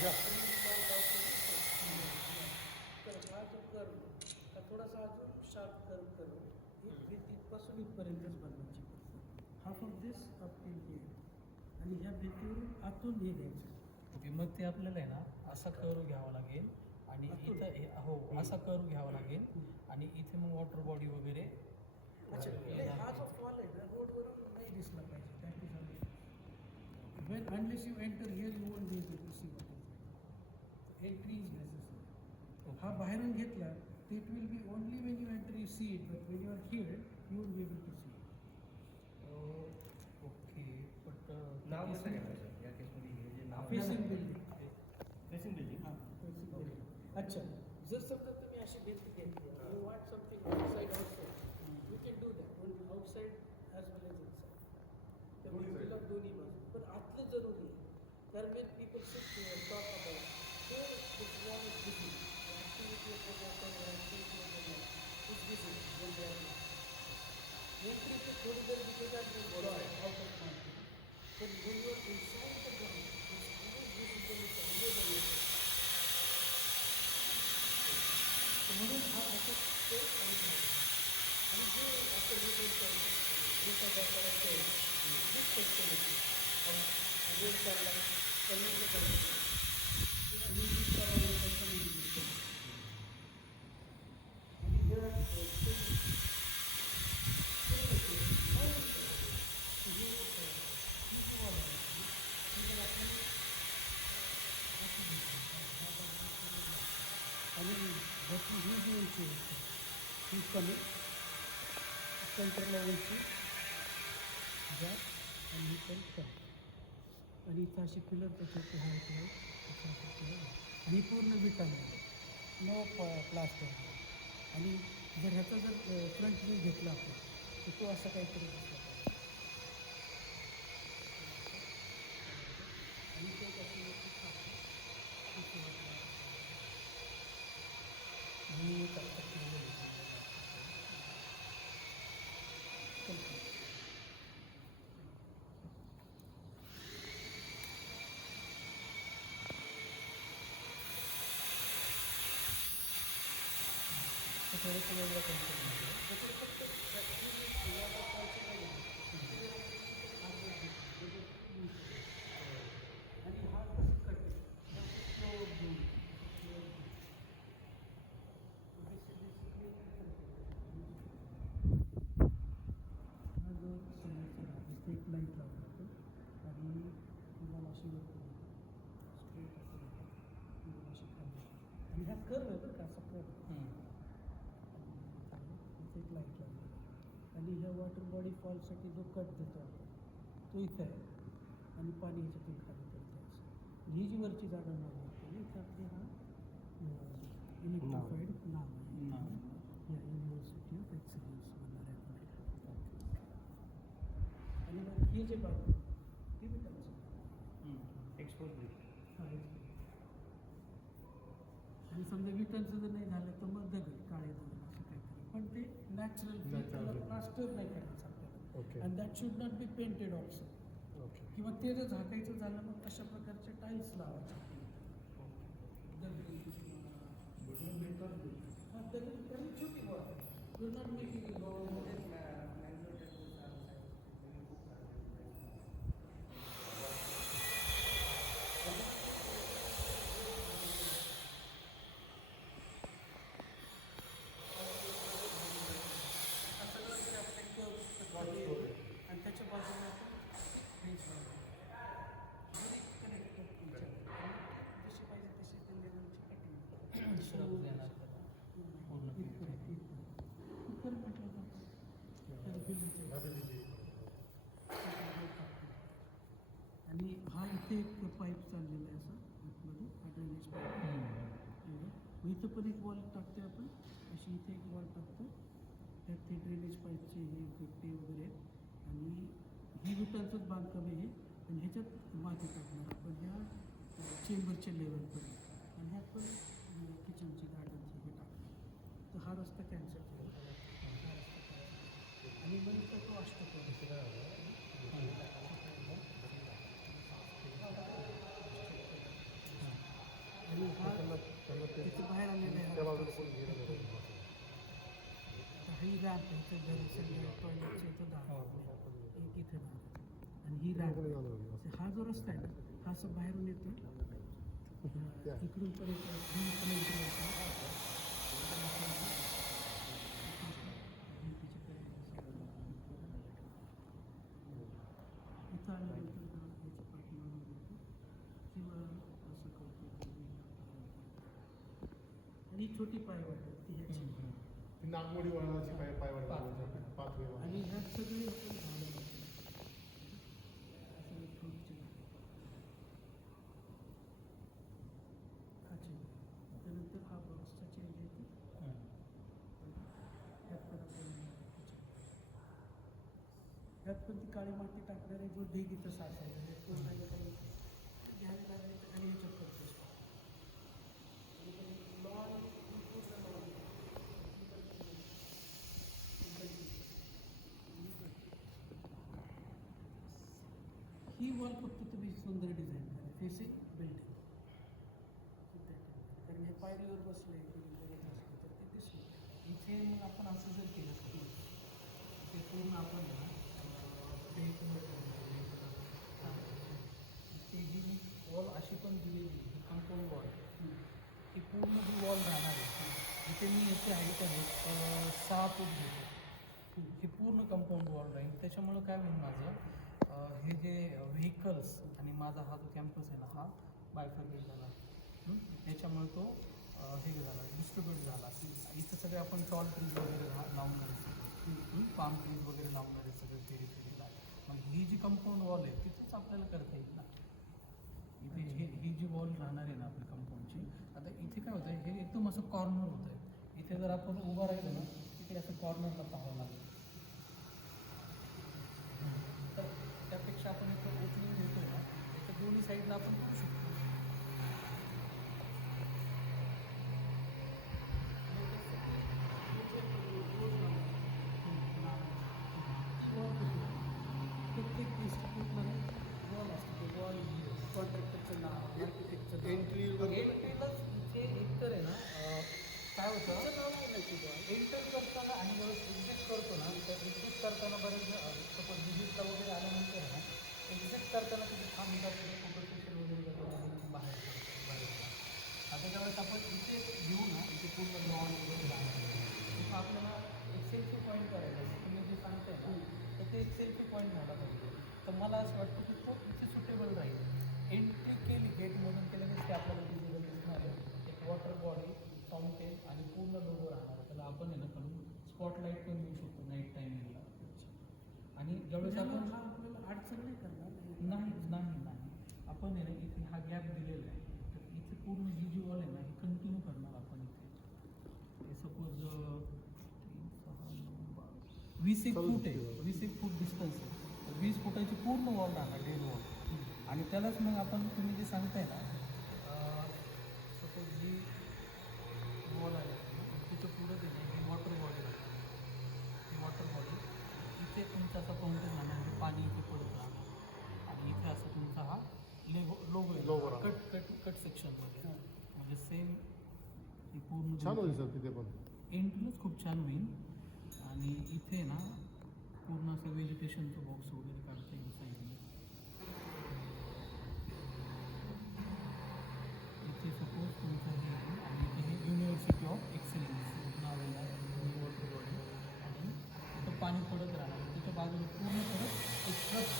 तर हा जो कर्व हा थोडासा अजून शार्प कर्व करून इथपासून इथपर्यंतच बनवायची. Half of this up till here आणि ह्या भिंतीवरून आतून हे द्यायचं. ओके, मग ते आपल्याला आहे ना असा कर्व घ्यावा लागेल आणि इथं हो असा कर्व घ्यावा लागेल आणि इथे मग वॉटर बॉडी वगैरे. अच्छा, हा जो फॉल आहे ना रोडवरून नाही दिसला पाहिजे. That is all. When unless you enter here, you won't be able to see what is there. So entry is necessary. हा बाहेरून घेतला, it will be only when you enter you see it, but when you are here, you won't be able to see it. Okay, but now कसं घ्यायचं या केसमध्ये हे जे नाव Facing building. Facing building. हां, facing building. अच्छा, जर समजा तुम्ही अशी भिंत घेतली, you want something outside also, you can do that. Only outside as well as inside. तर भिंतीला दोन्ही बाजू, पण आतलं जरुरी आहे. कारण when people sit here and talk about, here this wall is busy, the activity of the water or activity of the wall is busy when they are not. Entry to थोड़ी देर दिखेगा कि बड़ा है, out of market. But when you are inside the ground, it's always visible, it's always available. तर म्हणून हा असं तो आणि जे आपण हे बोलतो मोठ्या व्यापाराचे दिसत आणि वेळ चालला कमी करायचं आणि आणि जशी ही जी उंची होती ही कमी सेंटरला उंची जास्त आणि ही पण कमी आणि इथं अशी पिलर त्याच्यावरती हाईट आणि पूर्ण विटामध्ये नो प्लास्टर. आणि जर ह्याचा जर फ्रंट व्ह्यू घेतला आपण तर तो असं काहीतरी दिसला आणि ते थोडंसं वेगळं कन्सेप्ट आणि हा कसं कट हा जो समोरचा एक लाईट लावला जातो आणि तुम्हाला अशी स्ट्रेट असं अशी खाली आणि हा कर्व आहे बरं का, असा कर्व एक लाईट लावली आणि ह्या वॉटर बॉडी फॉलसाठी जो कट देतो आपण तो इथं आहे आणि पाणी ह्याच्यातून खाली पडतं असं. ही जी वरची जागा नाही आहे त्यातली हा इलेक्ट्रिफाईड नाव आहे या युनिव्हर्सिटी ऑफ एक्सलन्स बनणाऱ्या आणि मग हे जे बाग ते मी त्यांचं एक्सपोज ब्रिक. हां आणि समजा विटांचं जर नाही झालं तर मग दगड काळे दगड असं काहीतरी, पण ते नॅचरल प्लास्टर नाही करायचं आपल्याला. And that should not be painted also. किंवा ते जर झाकायचं झालं मग अशा प्रकारचे टाईल्स लावायचे हां त्याला छोटी बॉल यू नॉट मेकिंग आणि त्याच्या बाजूला आपण फ्रेंच जशी पाहिजे तशी त्या लेवलची कटिंग कुकर म्हटलं आणि हा इथे एक पाईप चाललेला आहे असं आतमध्ये हा ड्रेनेज पाईप. मग इथं पण एक वॉल टाकते आपण अशी, इथे एक वॉल टाकतो त्यात ते ड्रेनेज पाईपचे हे गट्टे वगैरे आणि ही विटांचंच बांधकाम आहे आणि ह्याच्यात माती टाकणार आपण ह्या चेंबरच्या लेवलपर्यंत आणि ह्यात पण किचनची गार्डनची हे टाकणार. तर हा रस्ता कॅन्सल केला आणि मग तो अष्टकोन आणि हा तिथे बाहेर आलेला आहे. आता ही रॅम्प इथं घर टॉयलेटचं इथं दार एक इथे दार आणि ही रॅम्प हा जो रस्ता आहे ना हा असं बाहेरून येतो इकडून पण येतो इकडून पण येतो. इथं आल्यानंतर याच्या पाठीमागे येतो किंवा असं करतो आणि छोटी पाय वाटत ती ह्याची नागमोडी वळणाची पायवाट पाचवे आणि ह्यात सगळी आपण झाडं लावतो. असं फ्रूटची खाची त्यानंतर हा बॉक्सचा चेंज येतो ह्यात पण आपण ह्यात पण ती काळी माती टाकणारे जो ढीग इथं साचायला तो नाही काही घ्यावे लागायचं आणि ह्याच्यात करतो लॉन पूर्ण lawn. ही वॉल फक्त तुम्ही सुंदर डिझाईन करा फेसिंग बिल्डिंग कारण हे पायरीवर बसले कोणी बघत असलं तर ते दिसलं इथे मग आपण असं जर केलं तर ते पूर्ण आपण आहे ना ते ती जी वॉल अशी पण दिलेली ही कंपाऊंड वॉल ती पूर्ण जी वॉल राहणार आहे इथे मी याची हाईट आहे 6 फूट घेतो ही पूर्ण कंपाऊंड वॉल राहील. त्याच्यामुळं काय होईल माझं हे जे व्हेकल्स आणि माझा हा जो कॅम्पस आहे ना हा बायफर्केट झाला त्याच्यामुळे तो हे झाला डिस्ट्रीब्यूट झाला. इथं सगळे आपण टॉल ट्रीज वगैरे लावणार आहे पाम ट्रीज वगैरे लावणार आहे सगळे फेरीला. मग ही जी कंपाऊंड वॉल आहे तिथेच आपल्याला करता येईल ना. इथे ही जी वॉल राहणार आहे ना आपली कंपाऊंडची आता इथे काय होतं हे एकदम असं कॉर्नर होतं आहे. इथे जर आपण उभं राहिलो ना तिथे असं कॉर्नरला पाहावं लागेल. तर त्यापेक्षा आपण इथं ओपनिंग देतोय ना त्याच्या दोन्ही साईडला आपण करू शकतो. प्रत्येक इन्स्टिट्यूटमध्ये वॉल असतो ते वॉल कॉन्ट्रॅक्टरचं नाव आर्किटेक्टचं एंट्री एंट्रीलाच इथे एकतर आहे ना काय होतं एंटर करताना आणि जेव्हा एक्झिट करतो ना तर एक्झिट करताना बरेच सपोज विजिटला वगैरे आल्यानंतर ना एक्झिट करताना तिथे थांबतात फोटो सेशन वगैरे करतात आणि बाहेर पडतात. आता त्यावेळेस आपण इथे घेऊ ना इथे पूर्ण लॉन वगैरे जाणार तिथं आपल्याला एक सेल्फी पॉईंट करायचा आहे. तुम्ही जे सांगताय ना तर ते एक सेल्फी पॉईंट झाला पाहिजे. तर मला असं वाटतं की तो इथे सुटेबल राहील. एंट्री केली गेटमधून केल्यानेच ते आपल्याला विजिबल दिसणार आहे. एक वॉटर बॉडी फाउंटेन आणि पूर्ण लोगो राहणार. त्याला आपण आहे ना खालून स्पॉटलाईट पण देऊ शकतो नाईट टायमिंगला. आणि ज्यावेळेस आपण आपल्याला अडचण नाही करणार नाही आपण आहे ना इथे हा गॅप दिलेला आहे तर इथे पूर्ण ही जी वॉल आहे ना ही कंटिन्यू करणार आपण इथे सपोज 20 फूट आहे 20 फूट डिस्टन्स आहे. 20 फुटाची पूर्ण वॉल राहणार डेड वॉल आणि त्यालाच मग आपण तुम्ही जे सांगताय ना सपोज जी वॉल आहे तिच्या पुढं देणे ही वॉटर बॉडी राहणार. ही वॉटर बॉडी इथे तुमचा असा फाउंटेन राहणार म्हणजे पाणी इथे पडत राहणार आणि इथे असं तुमचा हा लोगो कट सेक्शनमध्ये म्हणजे सेम ही पूर्ण छान होईल सर तिथे पण एंट्रीलाच खूप छान होईल. आणि इथे ना पूर्ण असं व्हेजिटेशनचं बॉक्स वगैरे काढता येईल साईडने. इथे सपोज तुमचं हे आहे आणि इथे हे युनिव्हर्सिटी ऑफ एक्सलन्स नावेला वॉटर बॉडी आणि तिथं पाणी पडत राहणार. तिथं बाजूला पूर्ण परत एक ट्रस्ट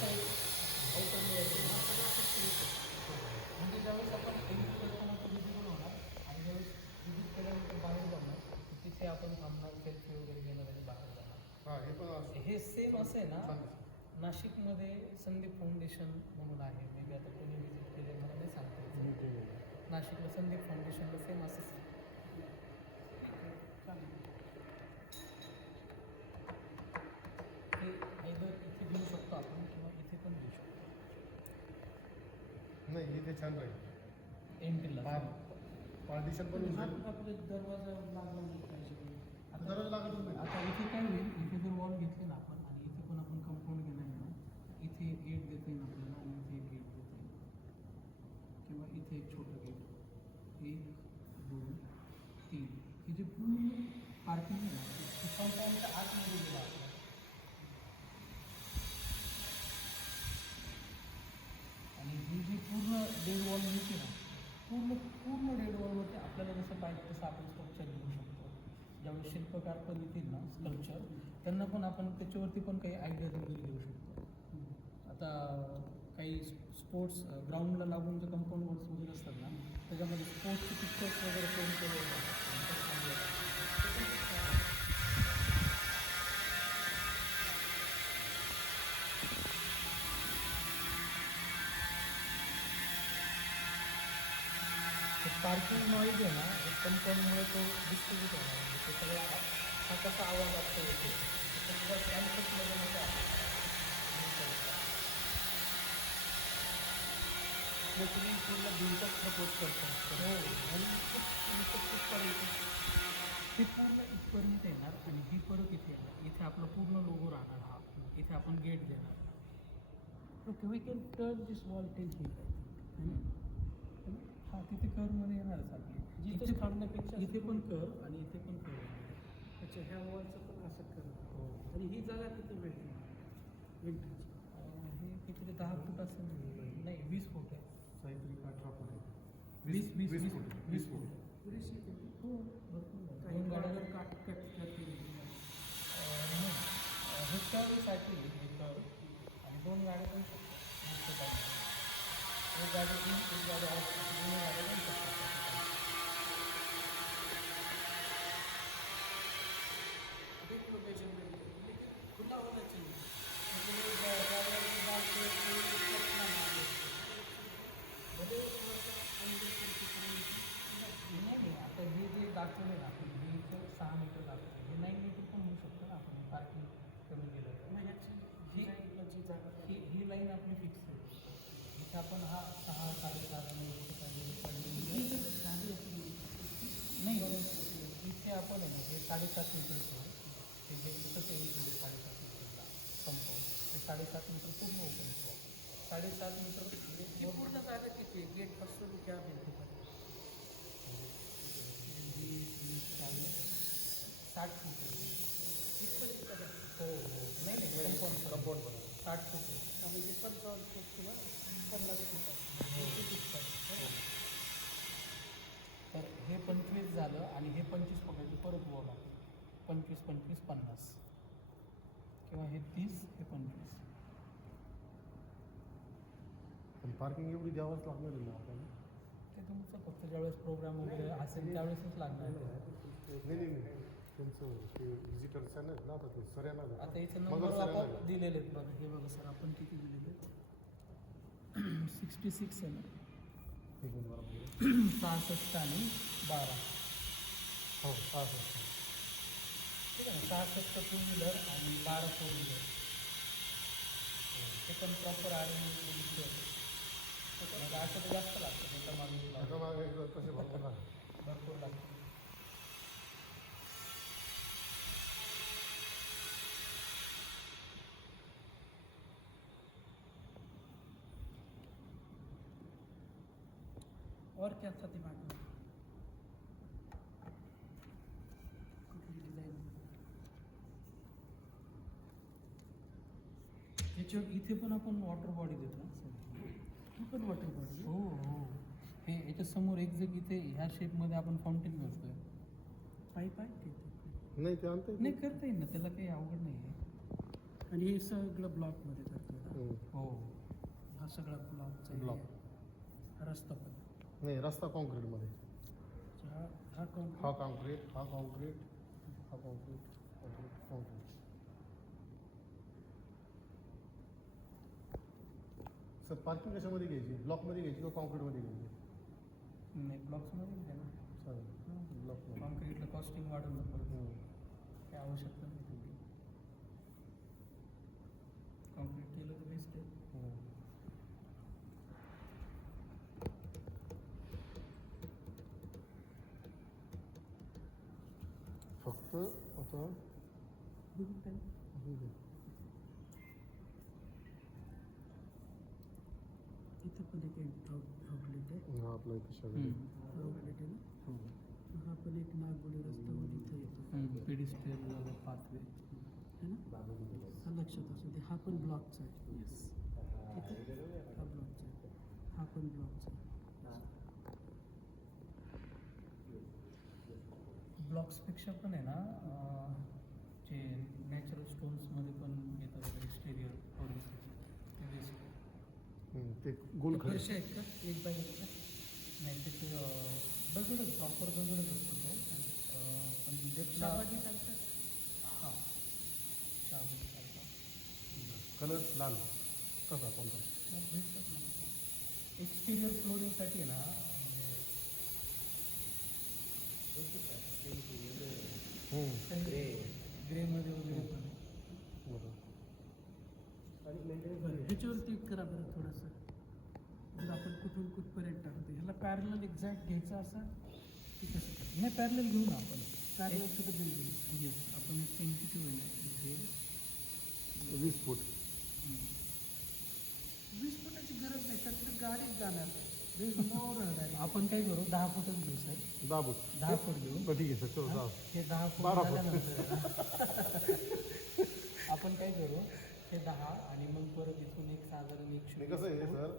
म्हणजे ज्यावेळेस आपण एंट्री करताना तो विजिबल होणार आणि ज्यावेळेस विजिट केल्यानंतर बाहेर जाणार तिथे आपण थांबणार सेल्फी वगैरे घेणार आणि बाहेर जाणार. हां हे पण हे सेम असं आहे ना नाशिकमध्ये संदीप फाउंडेशन म्हणून आहे. मे बी आता कोणी विजिट केले मला नाही सांगता येत. नाशिकला संदीप फाउंडेशनला सेम असंच हे आयदर इथे घेऊ शकतो आपण किंवा इथे पण घेऊ शकतो. नाही इथे छान राहील. एंट्रीला पार्टिशन पण होईल. आपले दरवाजा लागला नाही पाहिजे. दरवाजा लागतच नाही. आता इथे काय होईल इथे जर वॉल घेतले ना आपण आणि इथे पण आपण कंपाऊंड घेणार आहे ना इथे एक गेट देता येईल आपल्याला आणि इथे एक गेट देता येईल किंवा इथे एक छोटं गेट हे पार्किंग आहे ना ती कंपाऊंडच्या आतमध्ये गेला आपल्याला. आणि ही जी पूर्ण डेड वॉल मिळते ना पूर्ण डेड वॉलवरती आपल्याला जसं पाहिजे तसं आपण स्ट्रक्चर घेऊ शकतो. ज्यावेळेस शिल्पकार पण येतील ना स्कल्पचर त्यांना पण आपण त्याच्यावरती पण काही आयडियाज वगैरे देऊ शकतो. आता काही स्पोर्ट्स ग्राउंडला लागून जे कंपाऊंड वॉल्स वगैरे असतात ना त्याच्यामध्ये स्पोर्ट्सचे पिक्चर्स वगैरे पेंट केलेले असतात. पार्किंग नॉईज आहे ना कंपाऊंडमुळे तो डिस्ट्रीब्यूट होणार म्हणजे ते सगळा हा कसा आवाज असतो येते कॅम्पसमध्ये नको स्विमिंग पूलला भिंतच प्रपोज करतो. हो आणि ते पूर्ण इथपर्यंत येणार आणि ही परत इथे येणार. इथे आपला पूर्ण लोगो राहणार हा. इथे आपण गेट देणार. Okay we can turn this wall till here. हां तिथे कर्वमध्ये येणारच आपली जिथे इथे थांबण्यापेक्षा इथे पण कर्व आणि इथे पण कर्व. अच्छा ह्या वॉलचं पण असं करू. हो आणि ही जागा किती मिळते विंटरची? हे किती 10 फूट असेल नाही 20 फूट आहे. काहीतरी 18 फूट आहे. 20 फूट. पुरेशी किती? हो भरपूर आहे. काही दोन गाड्या गाड्या काट करते हे कर्वसाठी हे कर्व आणि 2 गाड्या पण शकतो. एक गाडी इन एक गाडी आउट दोन्ही गाड्या पण शकतात. बिग लोकेशन में लेकिन खुला होना चाहिए मतलब एक ड्राइवर की बात से कोई कट ना मारे भले थोड़ा सा अंदर करके करेंगे. नाही आता हे जे दाखवलं ना आपण हे इथं 6 मीटर दाखवलं हे 9 मीटर पण होऊ शकतं ना आपण पार्किंग कमी केलं तर. मैं ह्याची जी जागा ही लाईन आपली फिक्स आहे. इथे आपण हा 6 साडेसहा ही जर गाडी असली नाही इथे आपण आहे ना हे 7.5 मीटर हे जे तसं इकडे 7.5 मीटरचा कंपाऊंड हे 7.5 मीटर पूर्ण ओपन ठेवा. 7.5 मीटर ही पूर्ण जागा किती आहे गेटपासून त्या भिंतीपर्यंत? 60 फूट आहे. इथपर्यंत का जास्त? हो हो नाही कंपाऊंड 60 फूट आहे. म्हणजे 55 फूट किंवा 50 फूट तर हे 25 झालं आणि हे 25 फुटाची परत वॉल आहे. 25 25 50 किंवा हे 30 हे 25. पण पार्किंग एवढी द्यावंच लागणार आहे ना आपल्याला. ते तुमचं फक्त ज्यावेळेस प्रोग्राम वगैरे असेल त्यावेळेसच लागणार. नाही त्यांचं ते व्हिजिटर्स आहे ना आता ते सर येणार आता इथं मगर नंबर सर आपण येणार. दिलेले आहेत बघा. हे बघा सर आपण किती दिलेले 66 आहे ना. 66 आणि 12 हो 6 ठीक आहे ना. 66 टू व्हीलर आणि 12 फोर व्हीलर ते पण प्रॉपर आहे. असं तर जास्त लागतं त्याचा मागे कसे भरपूर भरपूर लागतं. और क्या था दिमाग में कुठली डिझाईन? याच्यावर इथे पण आपण वॉटर बॉडी देतो ना. ही पण वॉटर बॉडी हो हो हे याच्या समोर एक्झॅक्ट इथे ह्या शेपमध्ये आपण फाउंटेन करतोय. पाईप आहे ते नाही ते आणता नाही करता येईल ना त्याला काही अवघड नाही आहे. आणि हे सगळं ब्लॉकमध्ये करतोय ना? हो हा सगळा ब्लॉकचा ब्लॉक. रस्ता पण नाही रस्ता कॉन्क्रीटमध्ये. हा हा कोण हा कॉन्क्रीट हा कॉन्क्रीट हा concrete concrete concrete. Sir parking कशामध्ये घ्यायची ब्लॉकमध्ये घ्यायची किंवा कॉन्क्रीटमध्ये घ्यायची? नाही ब्लॉक्समध्ये आहे ना. चालेल ब्लॉकमध्ये. कॉन्क्रीटला कॉस्टिंग वाढवलं परत काही आवश्यकता नाही तेवढी. कॉन्क्रीट केलं तर बेस्ट आहे. फक्त आता इथं पण एक आउटलेट आहे. हा आपला इथे सगळं आउटलेट आहे ना. हा पण एक नागगुडी रस्ता तिथे येतो पेडिस्ट्रियल पाथवे. है ना, हा लक्षात असू दे. हा पण ब्लॉकचा आहे. येस. ठीक आहे, हा ब्लॉकचा आहे, हा पण ब्लॉकचा आहे. ब्लॉक्सपेक्षा पण आहे ना जे नॅचरल स्टोन्समध्ये पण येतात एक्सटेरियर ऑर्गन्स ते बेस्ट. ते गोल खडे फरशा आहेत का एक बाय एकच्या? नाही त्याचे दगडच प्रॉपर दगडच असतो तो. पण डेप्थला शाबागी चालतात. हां शाबागी चालतात. कलर लाल कसा कोणता? भेटतात ना. एक्सटेरियर फ्लोरिंगसाठी आहे ना ग्रे. ग्रेमध्ये वगैरे पण आहे. बरोबर. बरं, ह्याच्यावरती करा बरं थोडंसं. जर आपण कुठून कुठपर्यंत टाकतो ह्याला पॅरलल एक्झॅक्ट घ्यायचं असं की कसं करायचं? नाही पॅरलल घेऊ ना आपण. Parallel to the building. Yes आपण एक टेंटेटिव्ह आहे इथे 20 फूट. 20 फुटाची गरज नाही, त्यात तर गाडीच जाणार. नो राहणार. आपण काय करू 10 फुटच घेऊ सर. 10 फूट. 10 फूट घेऊ. बरं ठीक आहे सर, चलो 10. हे 10 फूट 12 फूट. झाल्यानंतर आपण काय करू हे 10 आणि मग परत इथून एक साधारण नाही कसं आहे सर,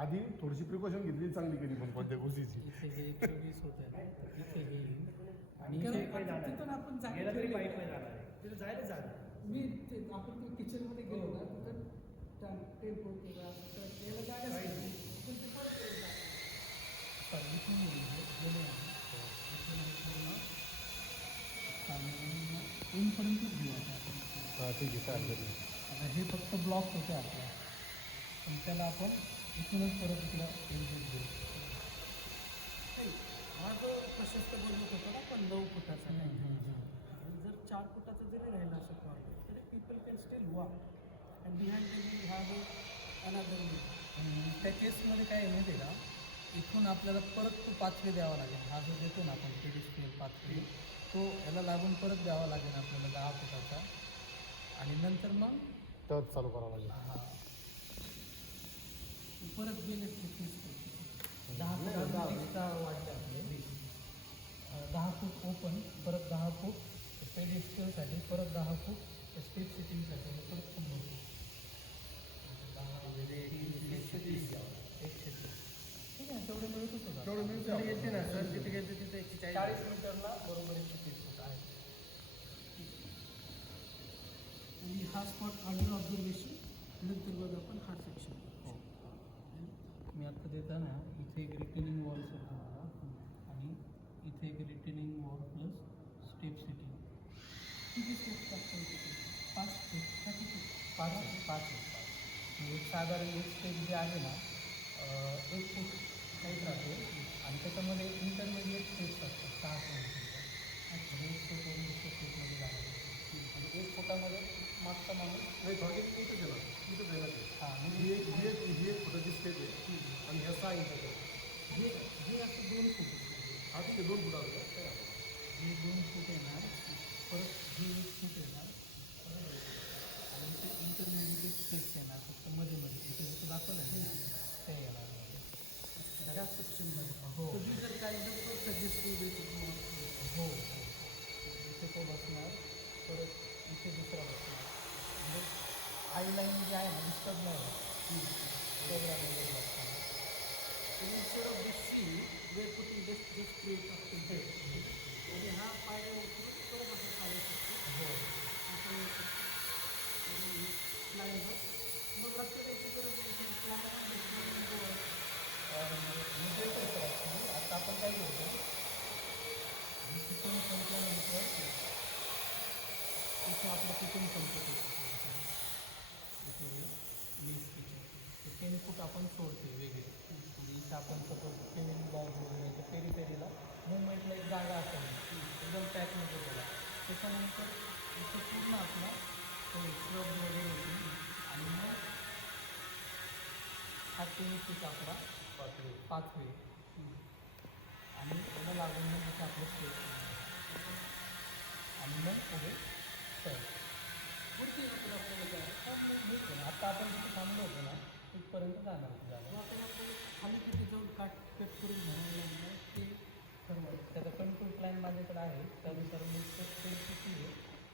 आधी थोडीशी प्रिकॉशन घेतली चांगली कधी पण कोणत्या गोष्टीची. इथे हे 120 होत आहे इथे हे आणि कारण इथे आता तिथून आपण जागा गेला तरी ठेवली. पाईप नाही जाणार आहे. तिथे जायला जागा. मी ते आपण ते किचनमध्ये गेलो ना तिथं टेम्पो किंवा असं याला जागाच नाही. पण ते परत येऊन जातं. सर इथून गेले आहे इथून हे पूर्ण साधारण इनपर्यंतच घेऊ आता आपण. हां ठीक आहे चालेल. आता हे फक्त ब्लॉक होते आपल्या पण त्याला आपण इथूनच परत इकडं एक्झिट देऊ. नाही, हा जो प्रशस्त बनवत होता ना पण 9 फुटाचा नाही, आणि जर 4 फुटाचा जरी राहिला असं प्रॉब्लेम तरी people can still walk and behind them we have another way. त्या केसमध्ये काय आहे माहिती आहे का इथून आपल्याला परत तो पाथवे द्यावा लागेल. हा जो देतो ना आपण पेडिस्ट्रियल पाथवे तो याला लागून परत द्यावा लागेल आपल्याला 10 फुटाचा आणि नंतर मग तर चालू करावं लागेल. हा परत गेले ते 10 फूट एक्स्ट्रा वाढले आपले. 10 फूट ओपन परत 10 फूट पेडिस्ट्रियलसाठी परत 10 फूट स्टेप सिटिंगसाठी परत 100 फूट. 130 ठीक आहे तेवढे मिळत होतं का? तेवढं मिळते सर येते ना सर जिथे गेले तिथे 140. 40 मीटरला बरोबर 130 फूट आहे. आणि हा स्पॉट अंडर ऑब्झर्वेशन. नंतर बघ आपण हा सेक्शन. हो. मी आत्ता देताना इथे एक रिटेनिंग वॉल आहे तुम्हाला आणि इथे एक retaining wall plus step sitting. किती स्टेप टाकतो तिथे? 5 स्टेप का किती? 5 एक साधारण एक स्टेप जे आहे ना 1 फूट हाईट राहते आणि त्याच्यामध्ये इंटरमिडिएट स्टेप्स असतात 6 फूटच्या. म्हणजे 1 फूटवरून दुसऱ्या फूटमध्ये जाणार आणि 1 फुटामध्ये मागचा माणूस. नाही थोडक्यात इथंच आहे ना, इथंच आहे ना ते. हां म्हणजे ही एक फुटाची स्टेप आहे आणि ह्या 6 इंचाचं आहे. हे असं 2 फूट हा ठीक आहे 2 फुटाचं आहे. हे 2 फूट येणार परत हे 1 फूट येणार आणि ते इंटरमिडिएट स्पेस येणार फक्त मध्ये इथे जसं दाखवलं आहे ना ते येणार त्या सेक्शनमध्ये. हो So these are kind of suggestive way to do it. हो इथे तो बसणार परत इथे दुसरा बसणार म्हणजे आय लाईन जी आहे ना डिस्टर्ब नाही होत. प्रोग्राममध्ये बसणार. And instead of this C, we are putting this plate of container. आणि हा पायऱ्या उचलून परत असं चालू शकतो. हो असं प्लॅनवर मग लक्ष द्यायची गरज नाही. प्लॅनवर मी तेच आहे ॲक्च्युली आता आपण काय करतो ही किचन संपल्यानंतर इथे आपलं किचन संपत होतं इथे मीस किचन ते 10 फूट आपण सोडते वेगळे म्हणजे इथे आपण सपोज केलेली बॉक्स वगैरे तर पेरी पेरीला मुंबईतला एक जागा असेल एकदम पॅक नको त्याला त्याच्यानंतर इथे पूर्ण आपला तो श्रब वगैरे होती आणि मग हा 3 फूट आपला पाथवे आणि त्याला लागून मग तिथे आपलं स्टेप आणि मग पुढे तर पुढची आपण आपल्याला काय मिळते ना आता आपण जिथे थांबलो होतो ना तिथपर्यंत जाणार ती जागा. मग आपण खाली तिथे जाऊन कट करून घालायला लागलं ते ठरवा. त्याचा कंट्रोल प्लॅन माझ्याकडे आहे. त्यानुसार मी किती आहे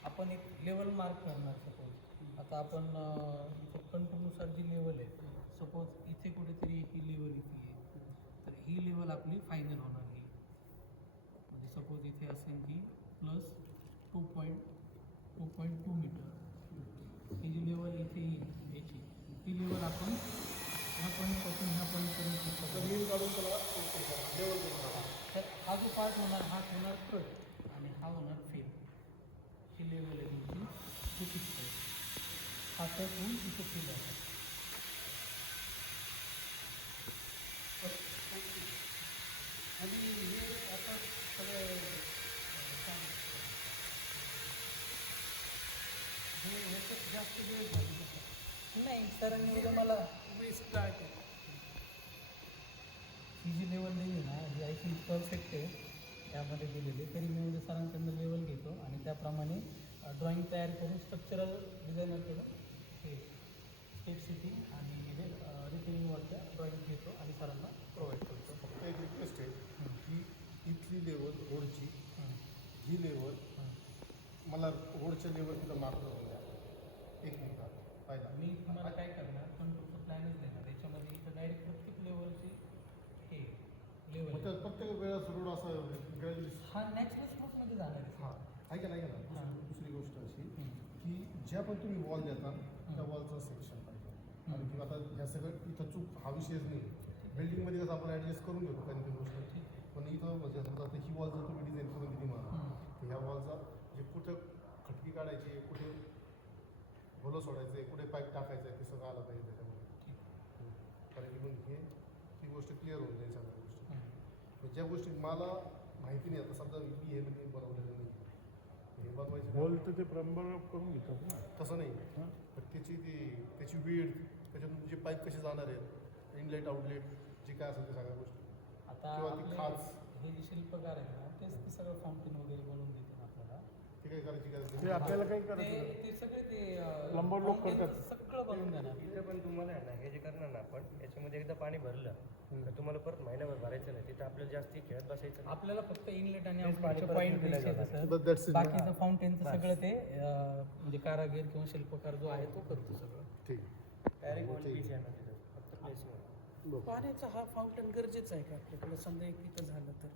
आपण एक लेवल मार्क करणार. सपोज आता आपण इथं कंट्रोलनुसार जी लेवल आहे, सपोज इथे कुठेतरी ही लेवल इथे आहे, तर ही लेवल आपली फायनल होणार ही. म्हणजे सपोज इथे असेल की प्लस 2.2 मीटर. ही जी लेवल इथे येईल याची, ती लेवल आपण ह्या पॉईंटपासून ह्या पॉईंटपर्यंत तर रील काढून त्याला लेवल करून टाका. तर हा जो पार्ट होणार हा होणार कट आणि हा होणार फेल. ही लेवल आहे तुमची चुकीची आहे. हा कट होऊन तिथे फेल आहे. आणि हे आता सगळं काय म्हणतात, हे ह्याच्यात जास्त वेळ झाली का? नाही सरांनी उद्या मला वेस्ट काय केलं? ही जी लेवल दिली ना ही आय थिंक परफेक्ट आहे त्यामध्ये दिलेली. तरी मी उद्या सरांकडनं लेवल घेतो आणि त्याप्रमाणे ड्रॉइंग तयार करून स्ट्रक्चरल डिझायनरकडून हे स्टेट सिटी आणि हे रिटेनिंग वॉलच्या ड्रॉइंग घेतो आणि सरांना प्रोव्हाइड करतो. फक्त एक रिक्वेस्ट आहे की इथली लेवल रोडची, ही लेवल मला रोडच्या लेवल तिथं मार्क करून द्या. एक मिनिट पाहिला मी तुम्हाला काय करणार कंट्रोलचं प्लॅनच देणार. याच्यामध्ये इथं डायरेक्ट प्रत्येक लेवलची हे लेवल फक्त प्रत्येक वेळेस रोड असं ग्रॅज्युअली हा नॅचरल स्पोर्टमध्ये जाणार आहे. हां ऐका नाही का हां. दुसरी गोष्ट अशी की ज्या पण तुम्ही वॉल देता त्या वॉलचं सेक्शन पाहिजे. आणि किंवा आता ह्या सगळं इथं चूक हा विषयच नाही. बिल्डिंगमध्ये कसं आपण ॲडजस्ट करून घेतो काही काही गोष्ट, पण इथं म्हणजे समजा आता ही वॉल जर तुम्ही डिझाईन करून दिली मला, तर ह्या वॉलचा म्हणजे कुठं खटकी काढायची आहे, कुठे भोलं सोडायचं आहे, कुठे पाईप टाकायचं आहे, ते सगळं आलं पाहिजे त्याच्यामध्ये. कारण की मग हे ती गोष्ट क्लिअर होऊन जाईल सगळ्या गोष्टी. ज्या गोष्टी मला माहिती नाही, आता समजा मी हे म्हणजे बनवलेलं नाही, हे बनवायचं हॉल तर ते प्लंबर करून घेतात ना. तसं नाही. पण त्याची वेळ, त्याच्यातून जे पाईप कसे जाणार आहेत, इनलेट आउटलेट जे काय असेल ते सगळ्या गोष्टी, आता किंवा ती आपले खाच हे जे शिल्पकार आहे ना तेच ते सगळं फाउंटेन वगैरे बनवून देतील आपल्याला. ते काय करायची ते गरज नाही. आपल्याला काही ते करायचं ते सगळे ते Plumber लोक fountain करतात. सगळं बनवून देणार. इथे पण तुम्हाला आहे ना हे जे करणार ना आपण याच्यामध्ये एकदा पाणी भरलं तर तुम्हाला परत महिनाभर भरायचं नाही. तिथं आपल्याला जास्ती खेळत बसायचं नाही. आपल्याला फक्त इनलेट आणि तेच आउटलेटचे पाणी परत पॉईंट दिलं द्यायचे जाणार. सर. That's it. बाकीचं फाउंटेनचं सगळं ते म्हणजे कारागीर किंवा शिल्पकार जो आहे तो करतो सगळं. ठीक डायरेक्ट वन ठीक. पीस येणार तिथं फक्त प्लेसिंग. बरं. पाण्याचा हा फाउंटन गरजेचा आहे का आपल्याकडे? समजा एक इथं झालं तर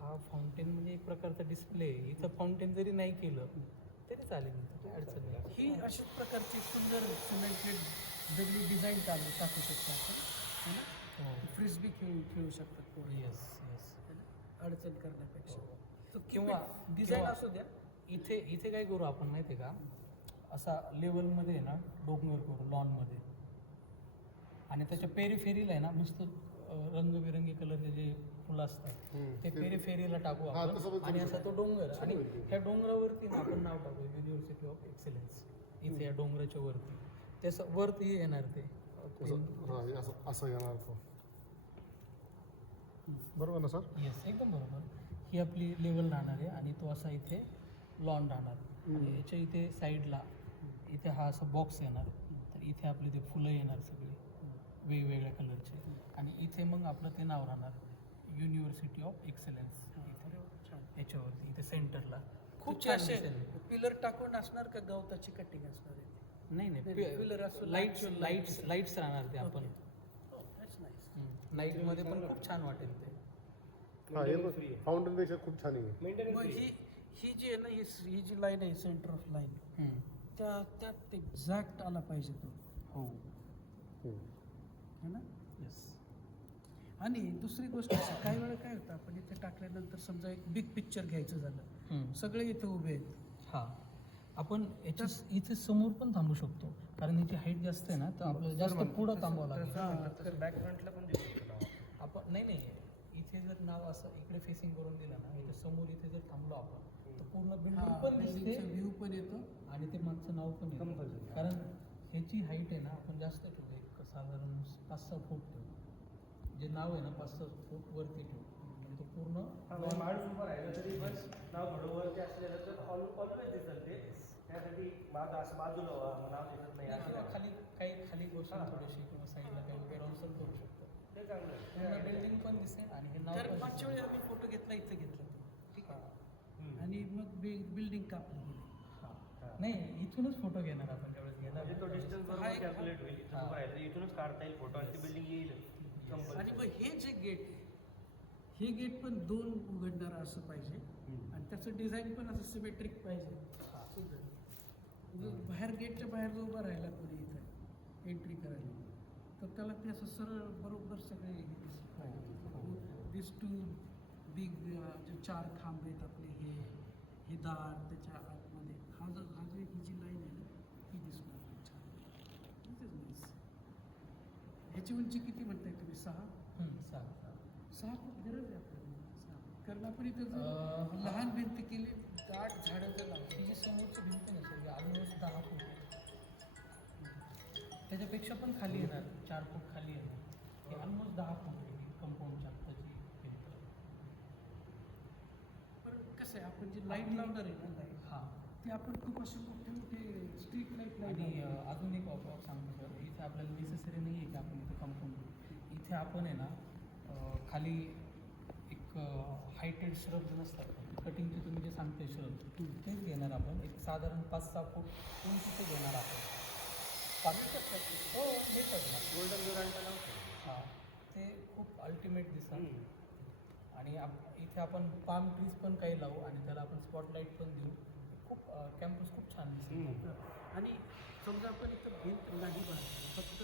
हा फाउंटेन म्हणजे एक प्रकारचा डिस्प्ले. इथं फाउंटेन जरी नाही केलं तरी चालेल, काही अडचण नाही. ही अशाच प्रकारची सुंदर सिमेंटेड दगडी डिझाईन टाकू शकतो आपण, है ना? हो फ्रिस्बी खेळू शकतात पोरं, येस येस. है ना? अडचण करण्यापेक्षा तर किंवा डिझाईन किंवा- असू द्या. इथे इथे काय करू आपण माहिती आहे का, असा लेवलमध्ये आहे ना डोंगर करू लॉनमध्ये, आणि त्याच्या पेरीफेरीला आहे ना मस्त रंगबिरंगी कलरचे जे फुलं असतात ते पेरीफेरीला टाकू हा, आपण. तसं पण आणि चालू असा तो डोंगर, आणि होईल. त्या डोंगरावरती ना आपण नाव टाकू युनिव्हर्सिटी ऑफ एक्सलन्स. इथे या डोंगराच्या वरती त्याचं वरती येणार ते. हां असं असं येणार तो. बरोबर ना सर? येस एकदम बरोबर. ही आपली लेवल राहणार आहे आणि तो असा इथे लॉन राहणार. आणि याच्या इथे साईडला इथे हा असा बॉक्स येणार. तर इथे आपले ते फुलं येणार सगळे वेगवेगळ्या कलरचे. आणि इथे मग आपलं ते नाव राहणार युनिव्हर्सिटी ऑफ एक्सलन्स. इथे याच्यावरती इथे सेंटरला खूप छान असे दिसेल. पिलर टाकून असणार का गवताची कटिंग असणार आहे? नाही नाही, नाही pillar असं lights natural lights lights. Lights राहणार ते आपण. Oh, that's nice. नाईटमध्ये पण खूप छान वाटेल ते. हां हे फाउंटनपेक्षा खूप छान आहे. मेंटेनन्स मग ही जी आहे ना ही जी लाईन आहे सेंटर ऑफ लाईन, त्यात ते एक्झॅक्ट आला पाहिजे तो, हो है ना? येस. आणि दुसरी गोष्ट अशी, काही वेळा काय होतं आपण इथे टाकल्यानंतर समजा एक बिग पिक्चर घ्यायचं झालं, सगळे इथे उभे आहेत, हां आपण याच्या इथे समोर पण थांबू शकतो कारण याची हाईट जास्त आहे ना, तर आपल्याला जास्त पुढं थांबावं लागेल. बॅक फ्रंटला पण देऊ शकतो नाव. आपण नाही इथे जर नाव असं इकडे फेसिंग करून दिलं ना, इथे समोर इथे जर थांबलो आपण तर पूर्ण बिल्डिंग पण दिसते व्ह्यू पण येतो. आणि ते मागचं नाव पण येतं. Compulsory. कारण ह्याची हाईट आहे ना आपण जास्त ठेवू, एक साधारण 5-6 फूट ठेवू. जे नाव आहे ना 5-6 फूट वरती ठेवू, म्हणजे तो पूर्ण माणूस उभं राहिलं तरी पण नाव थोडं वरती असलेलं तर ऑलवेज दिसत ते. त्यासाठी माझं असं बाजूला व्हा, नाव दिसत नाही किंवा असं खाली काही खाली गोष्टी थोडीशी किंवा साईडला काही उभे राहून पण करू शकतो. ते चांगलं आहे. तुम्हाला बिल्डिंग पण दिसेल आणि हे नाव कारण पण मागच्या वेळी दिसेल. आम्ही फोटो घेतला इथं घेतला ठीक आहे हम्म. आणि मग बिल्डिंग कापली गेली हां. नाही इथूनच फोटो घेणार आपण ज्यावेळेस घेणार म्हणजे तो ना, त्यावेळेस. डिस्टन्स हा बरोबर एक- कॅल्क्युलेट होईल इथून हा. उभं राहायचं इथूनच काढता येईल फोटो आणि ती बिल्डिंग येईल आणि मग हे जे गेट आहे हे गेट पण 2 उघडणारं असं पाहिजे आणि त्याचं डिझाईन पण असं सिमेट्रिक पाहिजे हां. म्हणजे बाहेर गेटच्या बाहेर जो उभा राहिला कोणी इथं एंट्री करायला तर त्याला ते असं सरळ बरोबर सगळे हे दिसलं पाहिजे दिस टू बिग जे 4 खांब आहेत आपले हे दार त्याच्या आतमध्ये हा जे ही जी लाईन आहे ना ती दिसणार नाही छान This is nice. ह्याची उंची किती म्हणताय तुम्ही 6 सांग 6 खूप गरज आहे आपल्याला 6 कारण आपण इथं जर अं, लहान भिंत केली दाट झाडं जर लावली ही जी समोरची भिंत आहे सर ऑलमोस्ट 10 फूट त्याच्यापेक्षा पण खाली येणार 4 फूट खाली येणार ही ऑलमोस्ट 10 फूट आहे कंपाऊंडच्या आत्ताची भिंत पण कसं आहे आपण जी लाईट लावणार आहे ना लाईट हां ते आपण खूप असे मोठे मोठे स्ट्रीट लाईट आणि लाईट अजून एक वापर सांगतो सर इथे आपल्याला नेसेसरी नाही आहे की आपण इथे कंपाऊंड इथे आपण आहे ना खाली एक हायटेड श्रब्स नसतात कटिंगचे तुम्ही जे सांगते श्रब तेच घेणार आपण एक साधारण 5-6 फूट उंचीचे घेणार आपण हो मिळतात ना गोल्डन दुरांटा लावतो हां ते खूप अल्टिमेट दिसतात आणि इथे आपण पाम ट्रीज पण काही लावू आणि त्याला आपण स्पॉटलाईट पण देऊ खूप कॅम्पस खूप छान दिसेल आणि समजा आपण इथं भिंत नाही बांधली फक्त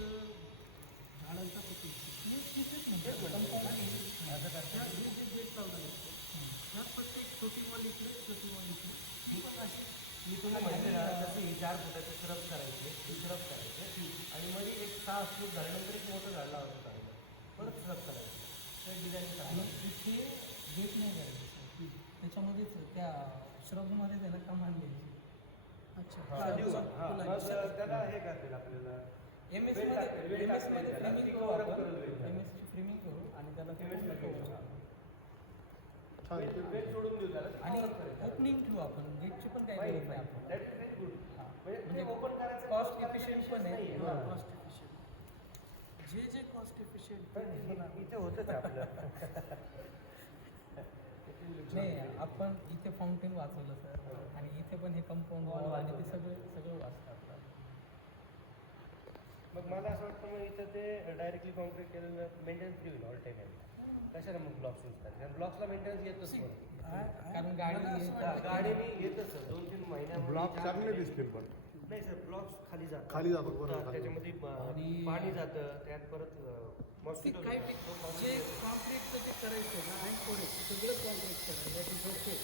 झाडांचा कुठे म्हणजे असं करतात हे जे गेट लावलं आहे त्यात प्रत्येक छोटी वॉल इकडे छोटी वॉल इकडे ही पण अशी मी तुला म्हणते ना जसं हे 4 फुटाचे श्रब करायचे श्रब करायचे आणि मध्ये एक 6 फूट झाल्यानंतर एक मोठं झाड लावायचं चांगलं परत श्रब करायचं ते डिझाईन आणि चांगलं तिथे गेट नाही करायचं त्याच्यामध्येच त्या श्रबमध्ये त्याला कमान द्यायची अच्छा देऊ हां मग त्याला हे करतील आपल्याला एम एस वेल टाकतील, मध्ये वेल टाकतील मध्ये त्याला, फ्रेमिंग ती करू cover up आपण करून देईल. एम एसची फ्रेमिंग करू आणि त्याला ते MS ला पूर्ण करू. cover करू. छान वेल वेल सोडून देऊ त्याला आणि cover करायचं. ओपनिंग ठेवू आपण गेटची पण काही Fine, गरज नाही fine. आपण That is very good. हां. म्हणजे म्हणजे ते open करायचं cost close करायचा efficient विषयच पण आहे. नाहीये. हां. हां. कॉस्ट इफिशियंट जे कॉस्ट इफिशियंट पण इथे होतच आपलं नाही आपण इथे फाउंटेन वाचवलं सर आणि इथे पण हे कंपाऊंड वॉल आणि ते सगळं वाचतं आपलं मग मला असं वाटतं मग इथं ते डायरेक्टली कॉन्क्रीट केलेलं मेंटेनन्स फ्री होईल ऑल टाईम कशाला मग ब्लॉक्स यूज करायचे कारण ब्लॉक्सला मेंटेनन्स येतच नाही. कारण गाडी गाडीने येतच सर 2-3 महिन्यामध्ये ब्लॉक चांगले दिसतील पण नाही सर ब्लॉक्स खाली जातात खाली जातात, बरोबर, फुटतात, खाली. त्याच्यामध्ये आणि- पाणी जातं त्यात परत ते मॉस्किटो काय जे कॉन्क्रीटचं जे करायचं ना आणि कोणी सगळं कॉन्क्रीट करायचं दॅट इज ओके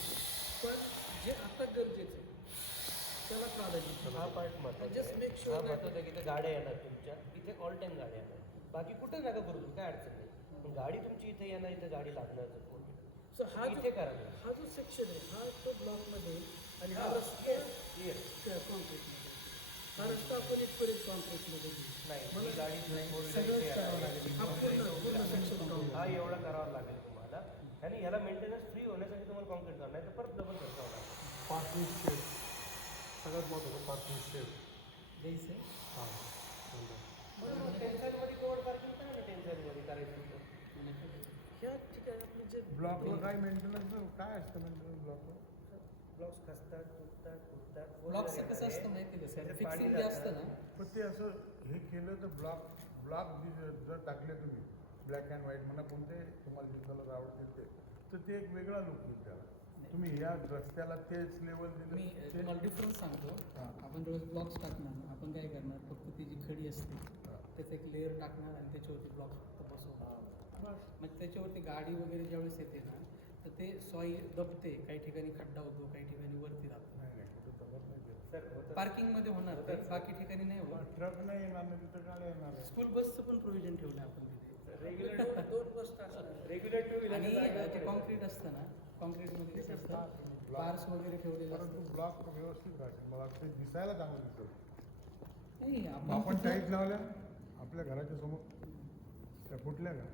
पण जे आता गरजेचं आहे त्याला प्राधान्य हा द्या. पार्ट महत्त्वाचा Just make आहे. sure हा that- महत्त्वाचा आहे की इथे गाड्या येणार तुमच्या इथे ऑल टाईम गाड्या येणार बाकी कुठे नका करू तुम्ही, काय अडचण नाही पण गाडी तुमची इथे येणार इथे गाडी लागणार So हा इथे जो करा तुम्ही. हा जो सेक्शन आहे हा तो ब्लॉकमध्ये आणि हा हा, रस्ता Clear. कॉन्क्रीटमध्ये हा रस्ता आपण इथपर्यंत कॉन्क्रीटमध्ये घेऊ नाही मला ही गाडी इथे four wheeler सगळंच इथे करावं येणार. लागेल. हा पूर्ण सेक्शन हा एवढा करावा लागेल तुम्हाला आणि ह्याला मेंटेनन्स फ्री होण्यासाठी तुम्हाला कॉन्क्रीट करणार नाही तर परत डबल खर्च होणार पार्किंग शेड सगळ्यात महत्त्वाचं पार्किंग शेड द्यायचं हां बरोबर टेन्साईलमध्ये कोवर्ड पार्किंग काय नाही टेन्साईलमध्ये करायचं तर. ह्या ठिकाणी आपले जे ब्लॉकला काय मेंटेनन्स काय असतं मेंटेनन्स ब्लॉकला ब्लॉक्स खचतात तुटतात फुटतात ब्लॉकचं कसं असतं माहिती आहे का सर त्याच्यात पाणी फिक्सिंग जे जातं. असतं ना पण ते असं हे केलं तर ब्लॉक जर टाकले तुम्ही ब्लॅक अँड व्हाईट म्हणा कोणते तुम्हाला जे कलर आवडतील तर ते एक वेगळा लुक येईल त्याला तुम्ही या रस्त्याला तेच लेवल मी दिलं तुम्हाला डिफरन्स सांगतो हां. आपण रोज ब्लॉक्स टाकणार आपण काय करणार फक्त ती जी खडी असते त्याचं एक लेअर टाकणार आणि त्याच्यावरती ब्लॉक फक्त बसवणार मग त्याच्यावरती गाडी वगैरे ज्यावेळेस येते ना तर ते सॉईल दबते काही ठिकाणी खड्डा होतो काही ठिकाणी वरती जातो नाही कुठं जमत नाही ते. सर होतं पार्किंगमध्ये होणार ते बाकी ठिकाणी नाही होत ट्रक नाही येणार नाही तिथं गाड्या येणार आहे. स्कूल बसचं पण प्रोव्हिजन ठेवलं आहे आपण तिथे रेग्युलर दोन बसता असणार रेग्युलर टू आणि व्हीलर जे कॉन्क्रीट असतं ना कॉन्क्रीटमध्ये कसं असतं बार्स वगैरे ठेवलेले परंतु असतात ब्लॉक व्यवस्थित राहतील मला वाटतं ते दिसायला चांगलं दिसतं नाही आपण तिथे- टाईट लावल्या आपल्या घराच्या समोर त्या फुटल्या का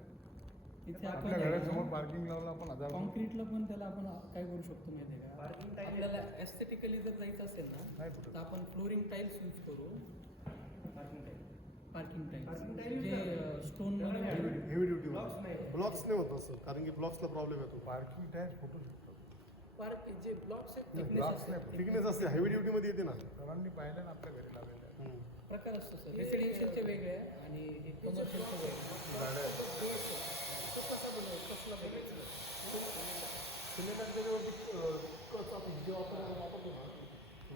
तिथे आपल्या आपण घराच्या समोर पार्किंग लावलं आपण 1000 कॉन्क्रीटला पण त्याला आपण काय करू शकतो माहिती आहे का Parking tile आपल्याला एस्थेटिकली जर जायचं असेल ना नाही फुटत. तर आपण फ्लोरिंग टाईल्स यूज करू parking time parking Parking tiles tiles जे ना. स्टोनमध्ये हेवी ड्युटी Blocks नाही. ब्लॉक्स नाही होत असं कारण की ब्लॉक्सला प्रॉब्लेम येतो पार्किंग टॅक्स फुटू शकतो पार्क जे ब्लॉक्स आहेत Thickness ब्लॉक्स असते. नाही थिकनेस असते हेवी ड्युटीमध्ये येते ना सर्वांनी पाहिलं ना आपल्या घरी लावलेलं आहे. प्रकार असतो सर रेसिडेन्शियलचे वेगळे आहे आणि हे कमर्शियलचे वेगळे गाड्या आहेत. तो कसा बनवायचा कसला बनायचा सिमेंटात कच आपण जे वापरतो ना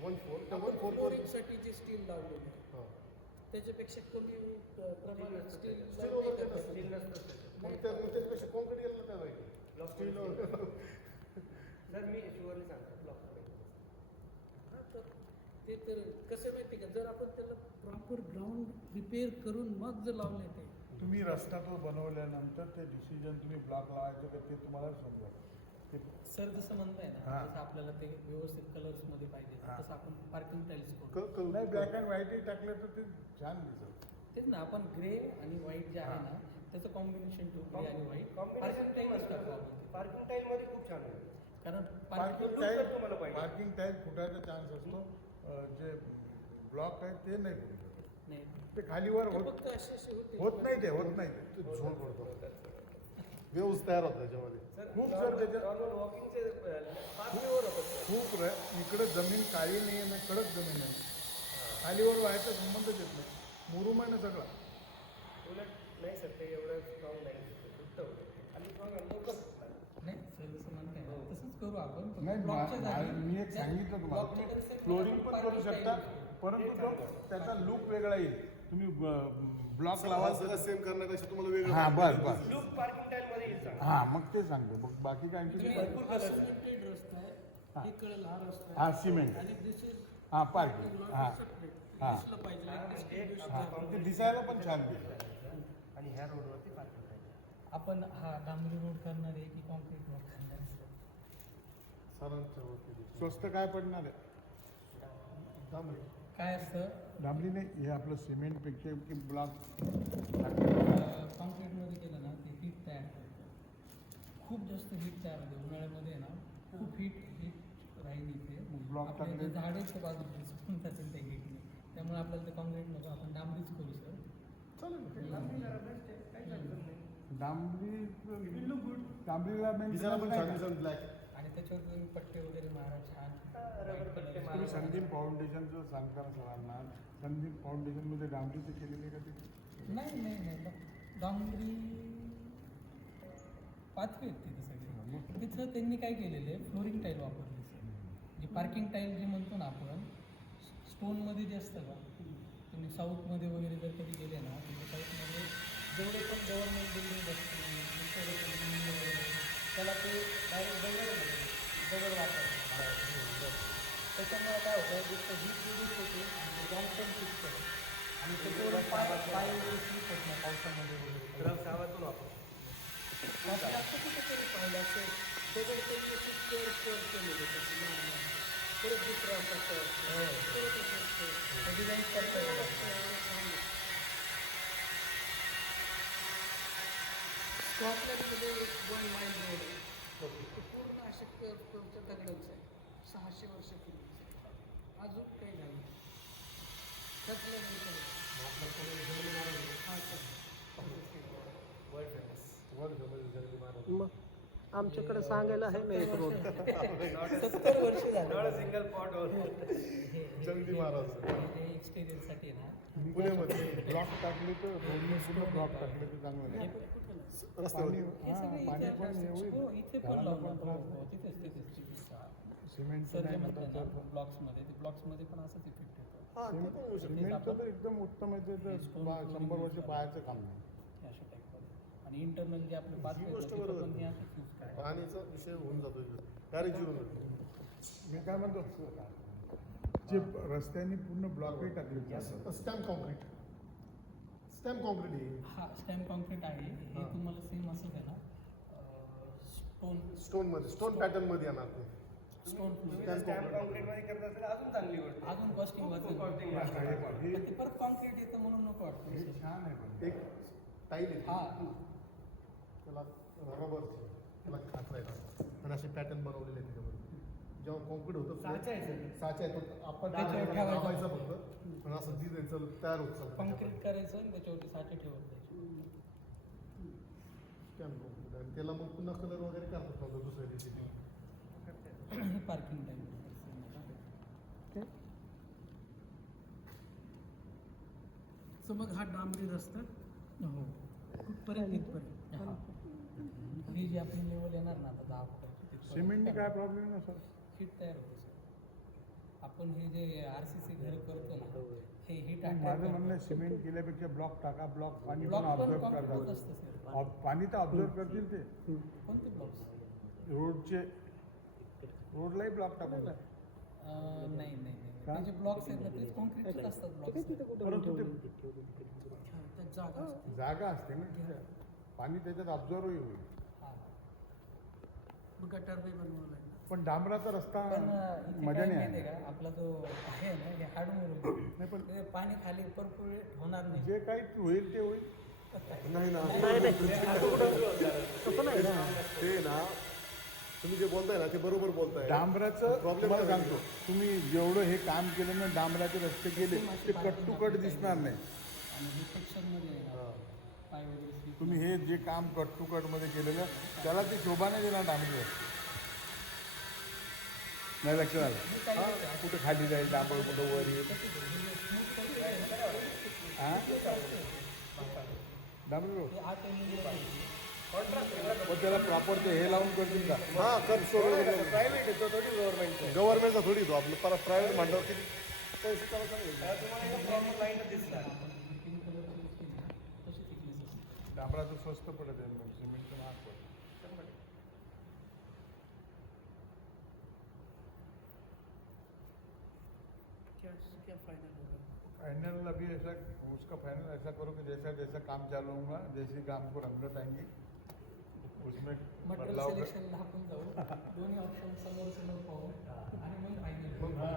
1/4 त्या 1/4 फ्लोरिंगसाठी जे स्टील लावलेलं आहे त्याच्यापेक्षा कमी प्रमाणात स्टील Steel वगैरे करता नसतं. स्टील येतं. नसतं मग त्याच्यापेक्षा कॉन्क्रीट यायला काय माहिती स्टील सर मी शुअरली सांगतो ब्लॉक हा, तर ते तर कसं माहिती का जर आपण त्याला प्रॉपर ग्राउंड रिपेअर करून मग जर लावले ते तुम्ही रस्ता तो बनवल्यानंतर ते डिसिजन तुम्ही ब्लॉक लावायचं का ते तुम्हाला समजा ते सर जसं म्हणताय ना हां. जसं आपल्याला ते व्यवस्थित कलर्समध्ये पाहिजे हां. तसं आपण पार्किंग टाईल्स करू नाही ब्लॅक अँड व्हाईटही टाकलं तर ते छान दिसत तेच ना आपण ग्रे आणि व्हाईट जे आहे ना त्याचं कॉम्बिनेशन टू ग्रे आणि व्हाईट पार्किंग टाईल्स टाकू आपण पार्किंग टाईल मध्ये खूप छान होईल कारण पार्किंग look तर तुम्हाला टाईल पाहिजे. पार्किंग टाईल फुटायचा चान्स असतो जे ब्लॉक आहे ते नाही फुटू शकत नाही ते खालीवर ते होत फक्त असे असे होते होत नाही ते होत नाही ते झोन पडतो व्यवस्थ तयार होतं त्याच्यामध्ये खूप जर त्याच्यात- नॉर्मल वॉकिंगचे पातळीवर होतं खूप इकडं जमीन काळी नाही आहे ना कडक जमीन आहे खालीवर व्हायचा संबंधच येत नाही मुरुम आहे ना सगळा उलट नाही सर ते एवढं स्ट्रॉंग नाही फुटत होतं आणि स्ट्रॉंग लवकर फुटतात नाही सर जसं म्हणताय ना तसंच करू आपण फक्त नाही blockच्या जागी मी एक त्या सांगितलं तुम्हाला blockच्या तुम्ही concept फ्लोरिंग मध्ये पण आपण करू parking शकता tiles करू. परंतु तो त्याचा लुक वेगळा येईल तुम्ही ब्लॉक लावाल सगळं सेम करण्यापेक्षा तुम्हाला वेगळं हां बस बस लूक पार्किंग टाईल मध्ये येईल चांगलं हां मग ते सांगतो मग बाकी काय आणखी तुम्ही काय? हा सिमेंटेड रस्ता आहे हे कळेल हा रस्ता हा, आहे सिमेंट. आणि दिस इज हां पार्किंग हां हां. दिसलं पाहिजे like distribution हां झालं. ते दिसायला पण छान दिसतं आणि ह्या रोडवरती पार्किंग टाईल आपण हा डांबरी रोड करणार आहे की कॉन्क्रीट रोड करणार आहे सर? सरांच्या वरती स्वस्त काय पडणार आहे डांबरी. काय असतं डांबरी नाही हे आपलं सिमेंटपेक्षा की ब्लॉक कॉन्क्रीटमध्ये केलं ना ते हीट तयार करतं खूप जास्त हीट तयार होते उन्हाळ्यामध्ये ना खूप हीट राहील इथे मग block आपल्या टाकले- इथे झाडेच बाजूला दिसून जातील त्या हीटने त्यामुळे आपल्याला ते कॉन्क्रीट नको आपण डांबरीच करू सर चालेल डांबरी डांबरीला दिसायला पण छान दिसेल ब्लॅक आणि त्याच्यावर तुम्ही पट्टे वगैरे मारा छान रबर पट्टे मारा. तुम्ही संदीप फाउंडेशनचं सांगता ना सरांना संदीप फाउंडेशनमध्ये डांबरीचे केलेले का ते नाही नाही नाही डांबरी पाचवे आहेत तिथे सगळे तिथं त्यांनी काय केलेलं आहे फ्लोरिंग टाईल वापरली सर जी पार्किंग टाईल जी म्हणतो ना आपण स्टोनमध्ये जे असतं का तुम्ही साऊथमध्ये वगैरे जर कधी गेले ना तिथे साऊथमध्ये जेवढे पण गव्हर्नमेंट बिल्डिंग असतील दुसरे पण building वगैरे त्याला ते डायरेक्ट दगड वापरतात त्याच्यामुळे काय होतं जिथं हीट रिड्यूस होते आणि लॉंग टर्म टिकतं आणि त्याच्यावर पाय वगैरे स्लिप होत नाही पावसामध्ये वगैरे रफ सावातून वापरतो बाकी असं कुठेतरी पाहिलं असेल दगड त्यांनी असे स्क्वेअर केलेले त्याचे लहान लहान. परत दुसरं असं परत असं डिझाईन करता येईल स्कॉटलँडमध्ये एक 1 माइल रोड आहे ते पूर्ण असे कर्वच्या दगडांचं आहे 600 वर्षापूर्वीचं अजून काही नाही खचलं नाही काही हां सर वर्ल्ड फेमस मग आमच्याकडे सांगायला आहे ना एक रोड 70 वर्ष झाले नॉट सिंगल पॉट होल जंगली महाराज एक्सपिरियन्ससाठी ना पुण्यामध्ये ब्लॉक टाकले तर रोडने पुढे ब्लॉक टाकले तर चांगलं हे आहे. रस्त्यावर हे सगळे हां पाणी इथे पण हे होईल हो, इथे पण झाडाला लावणार पण हो, त्रास हो, तिथेच सिमेंट सर जे म्हणतात ना ब्लॉक्समध्ये ते ब्लॉक्समध्ये पण असंच इफेक्ट येतो हां ते पण होऊ शकतं सिमेंटचं तर एकदम उत्तम आहे ते तर 100 वर्ष पाहायचं काम नाही अशा टाईपमध्ये आणि इंटरनल जे आपले पाच ही गोष्ट बरोबर. पण हे असंच यूज करायचं पाणीचा विषय होऊन जातो गॅरेंटी होऊन जातो मी काय म्हणतो जे रस्त्यांनी पूर्ण ब्लॉकही टाकले स्टॅम्प कॉन्क्रीट स्टॅम्प कॉन्क्रीट आहे हा स्टॅम्प कॉन्क्रीट आहे हे हां. तुम्हाला सेम असं आहे ना स्टोन स्टोन पॅटर्नमध्ये येणार ते स्टोन स्टॅम्प कॉन्क्रीट मध्ये करत असेल अजून चांगली गोष्ट आहे. अजून कॉस्टिंग वाचेल Costing पण वाचेल. ते परत कॉन्क्रीट येतं म्हणून नको वाटतं हे छान आहे पण एक टाईल आहे हा त्याला रबर त्याला खाचरा येतात आणि असे पॅटर्न बनवलेले आहेत त्याच्यामध्ये जेव्हा कॉन्क्रीट होतं साचा आहे सर. साचा आहे तो आपण त्याच्यावर दाबायचा ठेवायचा. फक्त पण असं त्यांचं तयार होत चालतं कॉन्क्रीट करायचं आणि त्याच्यावरती साचे ठेवत जायचे. Scan करून. आणि त्याला मग पुन्हा कलर वगैरे करतात नव्हतं दुसऱ्या दिवशी पार्किंग टाइम. सो मग हा डांबरी रस्ता हो. कुठपर्यंत इथपर्यंत. हा. ही जी आपली लेवल येणार ना आता 10 फुटाची तिथपर्यंत सिमेंटनी काय प्रॉब्लेम ना सर? हीट तयार होते सर. आपण हे जे RCC घर करतो ना हे हीट माझं म्हणणं आहे, सिमेंट केल्यापेक्षा ब्लॉक टाका. ब्लॉक पाणी पण ब्लॉक पण ऑब्झर्व कॉन्क्रीट करतात. असतं सर. पाणी तर ऑब्झर्व करतील ते. कोणते ब्लॉक्स? रोडचे रोडलाही ब्लॉक टाकून द्या. नाही नाही नाही का? त्याचे ब्लॉक्स आहेत ना तेच कॉन्क्रीटचे असतात ब्लॉक्स. परंतु ते त्यात जागा असते. जागा असते ना पाणी त्याच्यात ऑब्झर्वही होईल. मग गटार बी बनवावं लागेल. पण डांबराचा रस्ता पण इथे मजा काय नाही माहिती आहे. आहे का आपला जो आहे ना हे हाडून नाही पण ते पाणी खाली परपुरेट होणार नाही. जे काही होईल ते होईल. नाही ना तसं नाही ना ते ना तुम्ही जे बोलताय ना ते बरोबर बोलताय. डांबराचं Problem तुम्हाला काय सांगतो तुम्ही जेवढं हे काम केलं ना डांबराचे रस्ते केले ते कट टू कट दिसणार नाही. आणि हे टेक्स्चरमध्ये आहे ना, पाय वगैरे slip तुम्ही हे जे काम कट टू कट मध्ये केलेलं त्याला ते शोभा नाही देणार डांबरी रस्ते. नाही लक्षात आलं हा? कुठं खाली जाईल डांबर कुठं वर येईल हा डांबरी रोड हे 8 mm पाहिजे. मग त्याला प्रॉपर ते हे लावून करतील का? हा कर प्रायव्हेट येतो थोडी गव्हर्नमेंटचा. गव्हर्नमेंटचा थोडी तो आपलं प्रायव्हेट म्हणल्यावर किती पैसे त्याला सांगेल. तुम्हाला प्रॉपर लाईन दिसणार. पिंक कलरची असते ना, तशी thickness असते. डांबराचं स्वस्त पडत आहे मग सिमेंटचं महाग पडत. क्या फायनल होगा. फाइनल अभी ऐसा उसका फाइनल ऐसा करो कि जैसा जैसा काम चालू होगा जैसे काम को रंगत आएंगी उसमें मटेरियल बदलाव कर- सिलेक्शनला आपण जाऊ दोन्ही ऑप्शन समोर समोर पाहू आणि मग फायनल मग हा.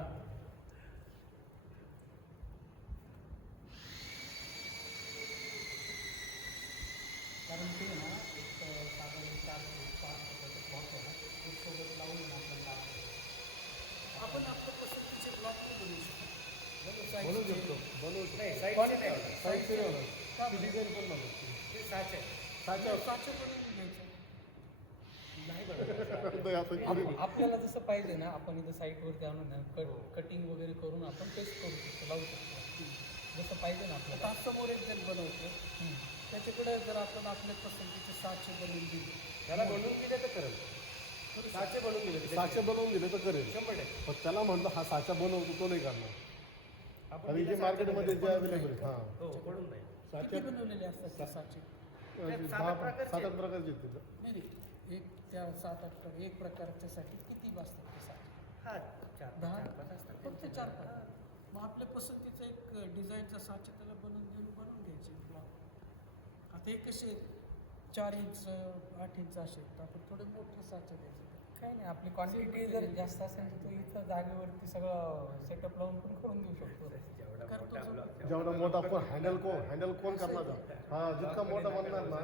कारण ते ना एक साधारण 4-5 फुटाचं plot आहे ना एक सोबत लावून ना आपल्याला लागतं. आपण आपल्या पसंतीचे ब्लॉक पण बनवू शकतो. बनवू शकतो नाही साईडचे नाही होणार. साईडचे नाही होणार. का ती डिझाईन पण बनवू. ते साचे आहे. साचे बनवून घ्यायचं. नाही बनवणार. आता आता आपल्याला जसं पाहिजे ना आपण इथं साईटवरती आणून ना कटिंग वगैरे करून आपण पेस्ट करू शकतो लावू शकतो जसं पाहिजे ना आता आपल्याला. समोर एक जण बनवतो त्याच्याकडे जर आपण आपल्या पसंतीचे साचे बनवून दिले त्याला बनवून दिले तर करेल. साचे बनवून दिले तर साचे बनवून दिले तर करेल. 100%. पण त्याला म्हटलं हा साचा बनवतो तो नाही करणार. आपण आणि दिले जे साचे मार्केटमध्ये जे बनवून अवेलेबल आहे हा हो पडून जाईल. किती बनवलेले असतात ते साचे. त्यात 7-8 प्रकारचे. 7-8 प्रकारचे आहेत तिथं. नाही नाही एक त्या 7-8 एक प्रकारच्यासाठी किती बसतात ते साचे. हा 4-5 असतात. फक्त 4-5. मग आपल्या पसंतीचं एक डिझाईनचा साचे त्याला बनवून घ्यायचे ब्लॉक. आता हे कसे 4 इंच 8 इंच असे आहेत, तर आपण थोडे मोठे साचे द्यायचे. काही नाही आपली क्वांटिटी जर जास्त असेल तर तो इथं जागेवरती सगळं सेटअप लावून पण करून देऊ शकतो. करतो जेवढा मोठा आपण हँडल कोण करणार हा जितका मोठा बनणार ना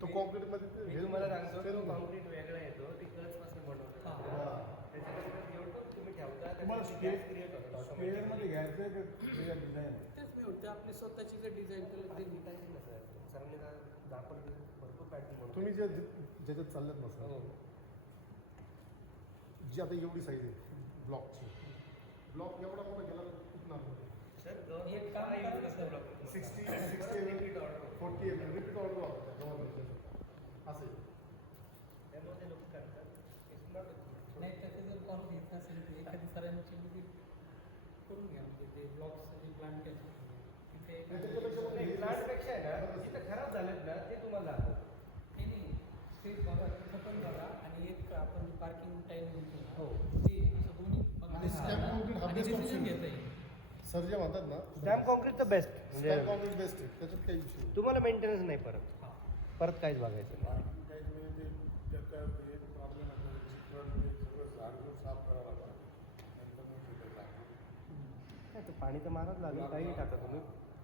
तो कॉन्क्रीट मध्ये ते मी हे तुम्हाला सांगतो तो होईल. कॉन्क्रीट वेगळा येतो ते कचपासून बनवतात. हां. त्याच्याकडे जेवढं तुम्ही ठेवता तुम्हाला त्याच्यात gas create होतं automatic. स्क्वेअरमध्ये घ्यायचं आहे का डिझाईन? तेच मी म्हणते आपली स्वतःची जर डिझाईन केलं ते मी काय केलं सर सरांनी दाखवलं की भरपूर पॅटर्न बनवतो. तुम्ही जे ज्याच्यात चाललेत ना सर हो. जी आता एवढी साईज आहे ब्लॉकची ब्लॉक एवढा मोठा गेला तर कुठं सर एक काम करा ना sir. 60 repeat order 40 repeat order वापरतात गव्हर्नमेंटचे असे त्यामध्ये लोक करतात It's not a- नाही त्याचे जर कॉल घेत असेल तर एखादी सरांची विजिट करून घ्या म्हणजे ते ब्लॉक्स जे प्लॅन केले तिथे त्याच्यापेक्षा पण नाही, हे- प्लांटपेक्षा आहे ना जिथं खराब झालेत ना ते तुम्हाला दाखव. नाही ते बघा तिथं पण बघा आणि एक आपण पार्किंग टाईम म्हणतो ना हो. ते असं दोन्ही बघा आणि स्टॅम्प कॉन्क्रीट हा आणि बेस्ट decision ऑप्शन घेता येईल. सर जे म्हणतात ना स्टॅम्प कॉन्क्रीटचं बेस्ट म्हणजे स्टॅम्प कॉन्क्रीट बेस्ट आहे त्याच्यात काही इश्यू तुम्हाला मेंटेनन्स नाही परत हां. परत काहीच बघायचं नाही. काही वेळी ते त्याचा हे प्रॉब्लेम होतो चिकट ते सगळं झाडून साफ करावं लागतं नंतर मग ते टाकून. नाही तर पाणी तर मारत लागेल काही टाका तुम्ही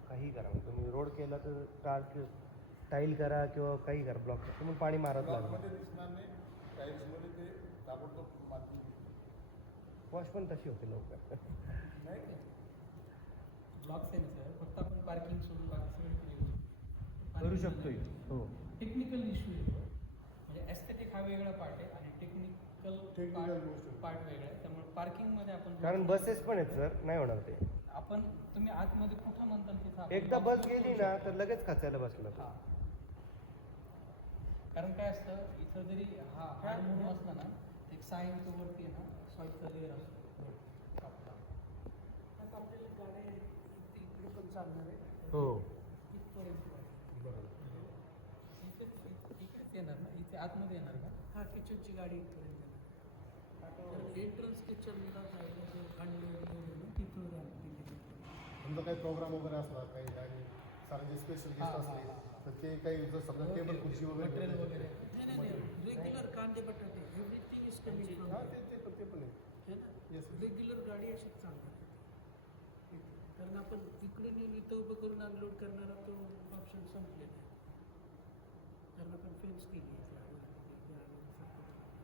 काही करा म्हणजे तुम्ही रोड केला तर टाईल करा किंवा काही करा ब्लॉक तुम्ही पाणी मारत लागेल. ब्लॉकमध्ये दिसणार नाही टाईल्समध्ये ते ताबडतोब माती वॉश पण तशी होते लवकर. नाही का? ब्लॉक्स आहे ना सर, फक्त आपण पार्किंग सोडून बाकी सगळं करू शकतो इथे. हो. टेक्निकल इश्यू आहे म्हणजे ॲस्थेटिक हा वेगळा पार्ट आहे आणि टेक्निकल Technical गोष्ट आहे. पार्ट वेगळा आहे, त्यामुळे पार्किंगमध्ये आपण कारण बसेस पण आहेत सर, नाही होणार ते. आपण तुम्ही आतमध्ये कुठं म्हणताल तिथं आपण एकदा box बस करू गेली शकतो. ना तर लगेच खाचायला बसलं. हा. कारण काय असतं इथं जरी हा हाड म्हणून असला ना, एक सायनचं वरती आहे ना सॉईलचा लेअर असतो आपला. आता आपल्याला गाड्या इकडे पण चालणार आहे हो. इथपर्यंत आहे. इकडेच येणार ना, इथे आतमध्ये येणार का? हा किचनची गाडी इथपर्यंत येणार. कारण एंट्रन्स किचनला जायला जो खंड तिथून राहते. समजा काही प्रोग्राम वगैरे असला काही काही सारे स्पेशल हा, गेस्ट हा, असले हा. तर ते काही जर समजा टेबल खुर्ची वगैरे मटेरियल घेतली. वगैरे. नाही रेग्युलर कांदे बटाटे एव्हरीथिंग इज कमिंग फ्रॉम हा ते पण आहे. है ना Yes. रेग्युलर गाडी अशीच चालणार आहे. कारण आपण इकडून येऊन इथं उभं करून अनलोड करणारा तो ऑप्शन संपलेला आहे. कारण आपण फेन्स केली आहे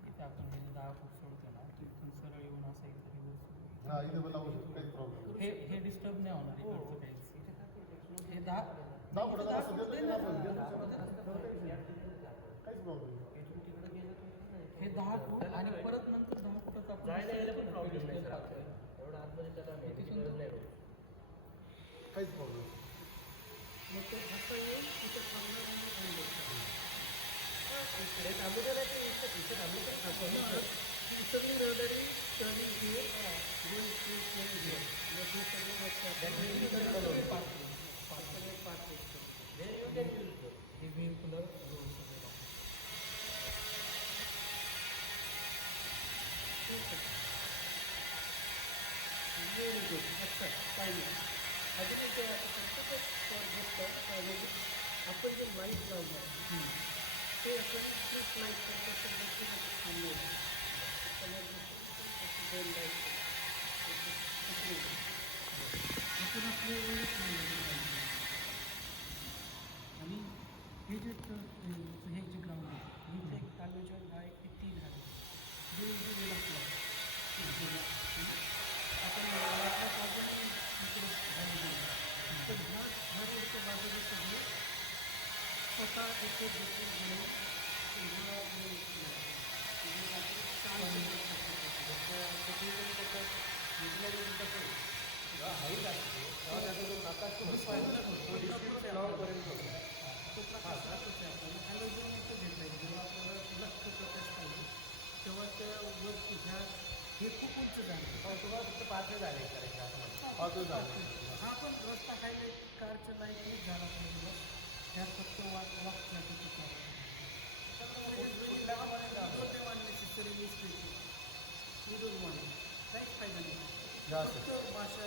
इथे आपण हे 10 फूट सोडतो ना, तिथून सरळ येऊन असं इथे reverse. हा इथे पण लावू शकतो काही प्रॉब्लेम हे डिस्टर्ब नाही होणार इकडचं काहीच. हे 10 फुटाचा असं देतो ना आपण काहीच प्रॉब्लेम हे 10 फूट आणि परत नंतर 10 फुटाचा आपण जायला यायला पण disturb प्रॉब्लेम नाही disturb सर. टाकतोय. एवढा आतमध्ये त्याला तिथून गरज नाही होत. काहीच प्रॉब्लेम मग ते असं येऊन तिथं थांबणार आणि अनलोड करणार. इकडे थांबू द्या नाही तर इथे थांबू तर थांबू. ही सगळी रडारी turning here, going straight here, here. मग हे सगळं लक्षात That will be ठेवा. the color. सगळे part use करू. Then you can use it. हे vehicular rules वगैरे. ठीक आहे. Very good. अच्छा पाहिजे अजून एक म्हणजे आपण जे लाईट लावणार ते आपण स्ट्रीट लाईट करतो थांबले दोन लाईट आपण आपले वेळेत आणि हे जे हे जे ग्राउंड आहे इथे एक हॅलोजन आहे की 3 हॅलोजन जे जे लागतं आपण आपल्या बाजूने इकडे हॅलोजन तर ह्या रोडच्या बाजूने सगळे स्वतः एक घेऊन हॅलोजन इथे घेतलं जेव्हा आपल्याला लक्ष प्रकाश पाहिजे तेव्हा त्या वरती ह्या हे खूप उंच झालं तुम्हाला फक्त 5 झाले करायचे असं म्हणतो. हा पण रस्ता हायलाईट कारच्या लाईट झाला पाहिजे ह्या फक्त वॉकसाठी नेसेसरी यू डोंट वॉन्ट काहीच फायदा नाही फक्त भाषा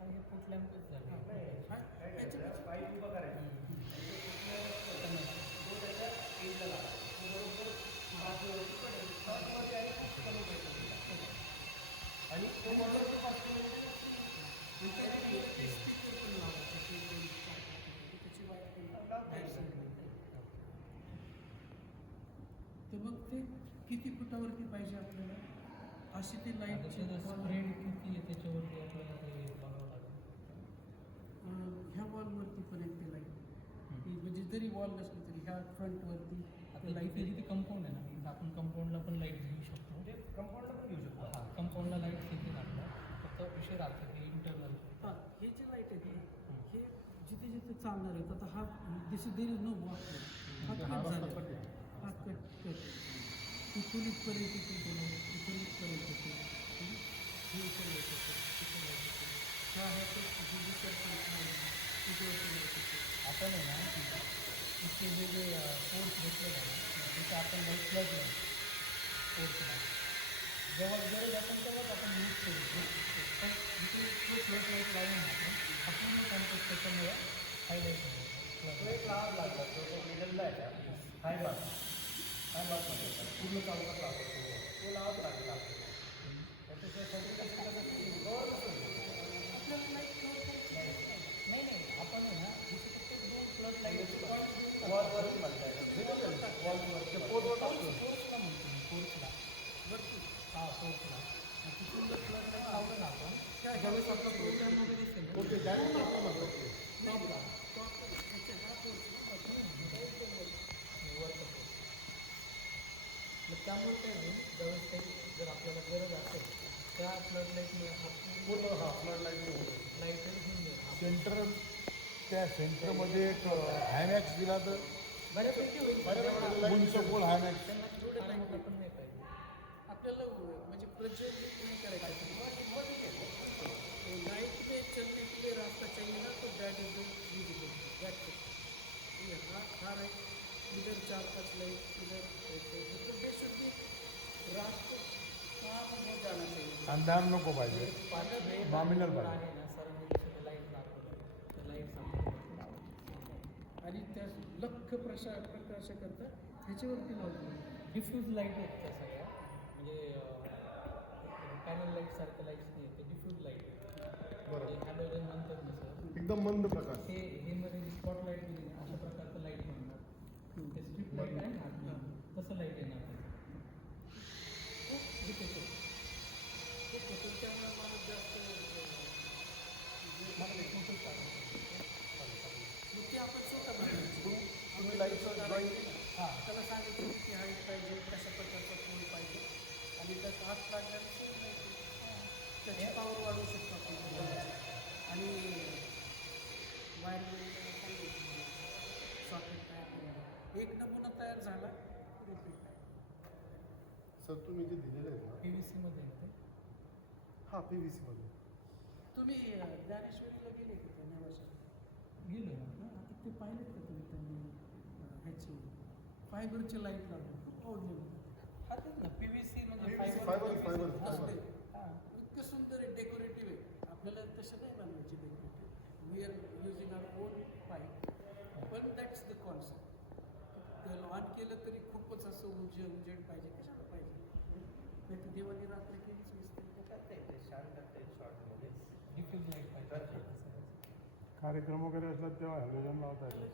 आणि हे फूट लॅम्पच झाले. पाईप उभं करायचं. आणि तो मोटर जो तर मग ते किती फुटावरती पाहिजे आपल्याला अशी ती लाईटची स्प्रेड किती आहे त्याच्यावरती आपल्याला ते बघावं लागेल. ह्या वॉलवरती पण एक ते लाईट म्हणजे जरी वॉल नसली तरी ह्या फ्रंटवरती आता लाईट जिथे कंपाऊंड आहे ना, आपण कंपाऊंडला पण लाईट घेऊ शकतो. ते कंपाऊंडला पण घेऊ शकतो. हां, कंपाऊंडला लाईट किती लागतात फक्त विषय राहतो की इंटरनल. हां हे जे लाईट आहेत ना हे जिथे जिथे चालणार आहेत आता हा this there is no walk हा कट झाला हा कट इथून इथपर्यंत इथून इथपर्यंत हे इथं येत होतं इथं येत होतं ह्या आपण आहे ना इतके वेगळे कोर्स घेतले ना तिथं आपण लाईट प्लग कोर्सला जेव्हा गरज आपण तेव्हाच आपण यूज करू. पण जिथे तो फ्लट लाईट लावून आपण पूर्ण कॉन्टॅक्ट त्याच्यामुळे हायलाईट होतो. तो एक लाभ लागला तो मिडलला आहे का हाय मार्क पूर्ण तालुका लागतो तो लावच लागेल आपल्याला. त्याच्याशिवाय सगळी नाही आपण आहे ना इथे फक्त 2 फ्लट लाईट वॉलवरती म्हणताय वॉलवर पोर्टवर टाकतो. कोर्सला म्हणतो मी कोर्सला. हां कोर्सला तिथून जर फ्लट लाईट ज्यावेळेस आपला प्रोग्राम वगैरे असेल ना, ओके डायरेक्ट आपण म्हणतो टॉपला मग त्यामुळे काय होईल, ज्यावेळेस काही जर आपल्याला गरज असेल त्या फ्लड लाईटमुळे हा पूर्ण हा फ्लड लाईट लाईट घेऊन येईल. सेंटर त्या सेंटरमध्ये एक हायमॅक्स दिला तर बऱ्यापैकी होईल. उंच गोल हायमॅक्स त्यांना तेवढे फार नाही मोठा पण नाही पाहिजे. आपल्याला म्हणजे प्रज्वलित नाही करायचं लाइट में चलने के लिए रास्ता चाहिए ना, तो that is visible, that's it. हाँ राइट, इधर 4-5 लाइट, इधर मतलब दे शुड बी, रात को काम हो जाना चाहिए। अंधार नको पाहिजे नॉमिनल पाहिजे आहे ना सराउंडिंग लाईट दाखवलं लाईट दाखवलं आणि त्या लख प्रकाशाकरता ह्याच्यावरती लावतो डिफ्यूज लाईट आहेत त्या सगळ्या म्हणजे पॅनल लाईट सारख्या लाईट्स नाही ते डिफ्यूज लाईट बरोबर हॅलोजन म्हणतात ना सर एकदम मंद प्रकाश हे मध्ये स्पॉट लाईट मध्ये ना अशा प्रकारचं लाईट म्हणणार ते स्ट्रीट लाईट आहे ना तसं लाईट येणार खूप होतो त्यामुळे मला जास्त मला एक मोठं चालेल मग ते आपण स्वतः बनवायची तुम्ही लाईटचं ड्रॉइंग हां त्याला सांगितलं किती हाईट पाहिजे, कशा प्रकारचा फोन पाहिजे आणि त्यात आत काढल्यानं सोय नाही त्याची पावर वाढवू शकतो आपण आणि वायर सॉकेट तयार करून एक नमुना तयार झाला रिपीट सर तुम्ही जे दिलेले आहेत ना PVC मध्ये येते हा PVC मध्ये तुम्ही ज्ञानेश्वरीला गेले की त्या नेवाशाला गेलो ना आता ते पाहिलेत का तुम्ही त्यांनी ह्याची फायबरची लाईट लावली खूप आवडली मला हा तेच ना PVC म्हणजे फायबर असते इतकं सुंदर आहे, डेकोरेटिव्ह आहे. आपल्याला तसं नाही बनवायची decorative, we are using our own pipe, पण दॅट्स द कॉन्सेप्ट. त्याला ऑन केलं तरी खूपच असं उजेड पाहिजे, कशाला पाहिजे नाही तर देवानी रात्र केलीच नसते करता येते शांत करता येईल शॉर्टमध्ये डिफ्यूज लाईट पाहिजे कार्यक्रम वगैरे असतात तेव्हा हॅलोजन लावता येईल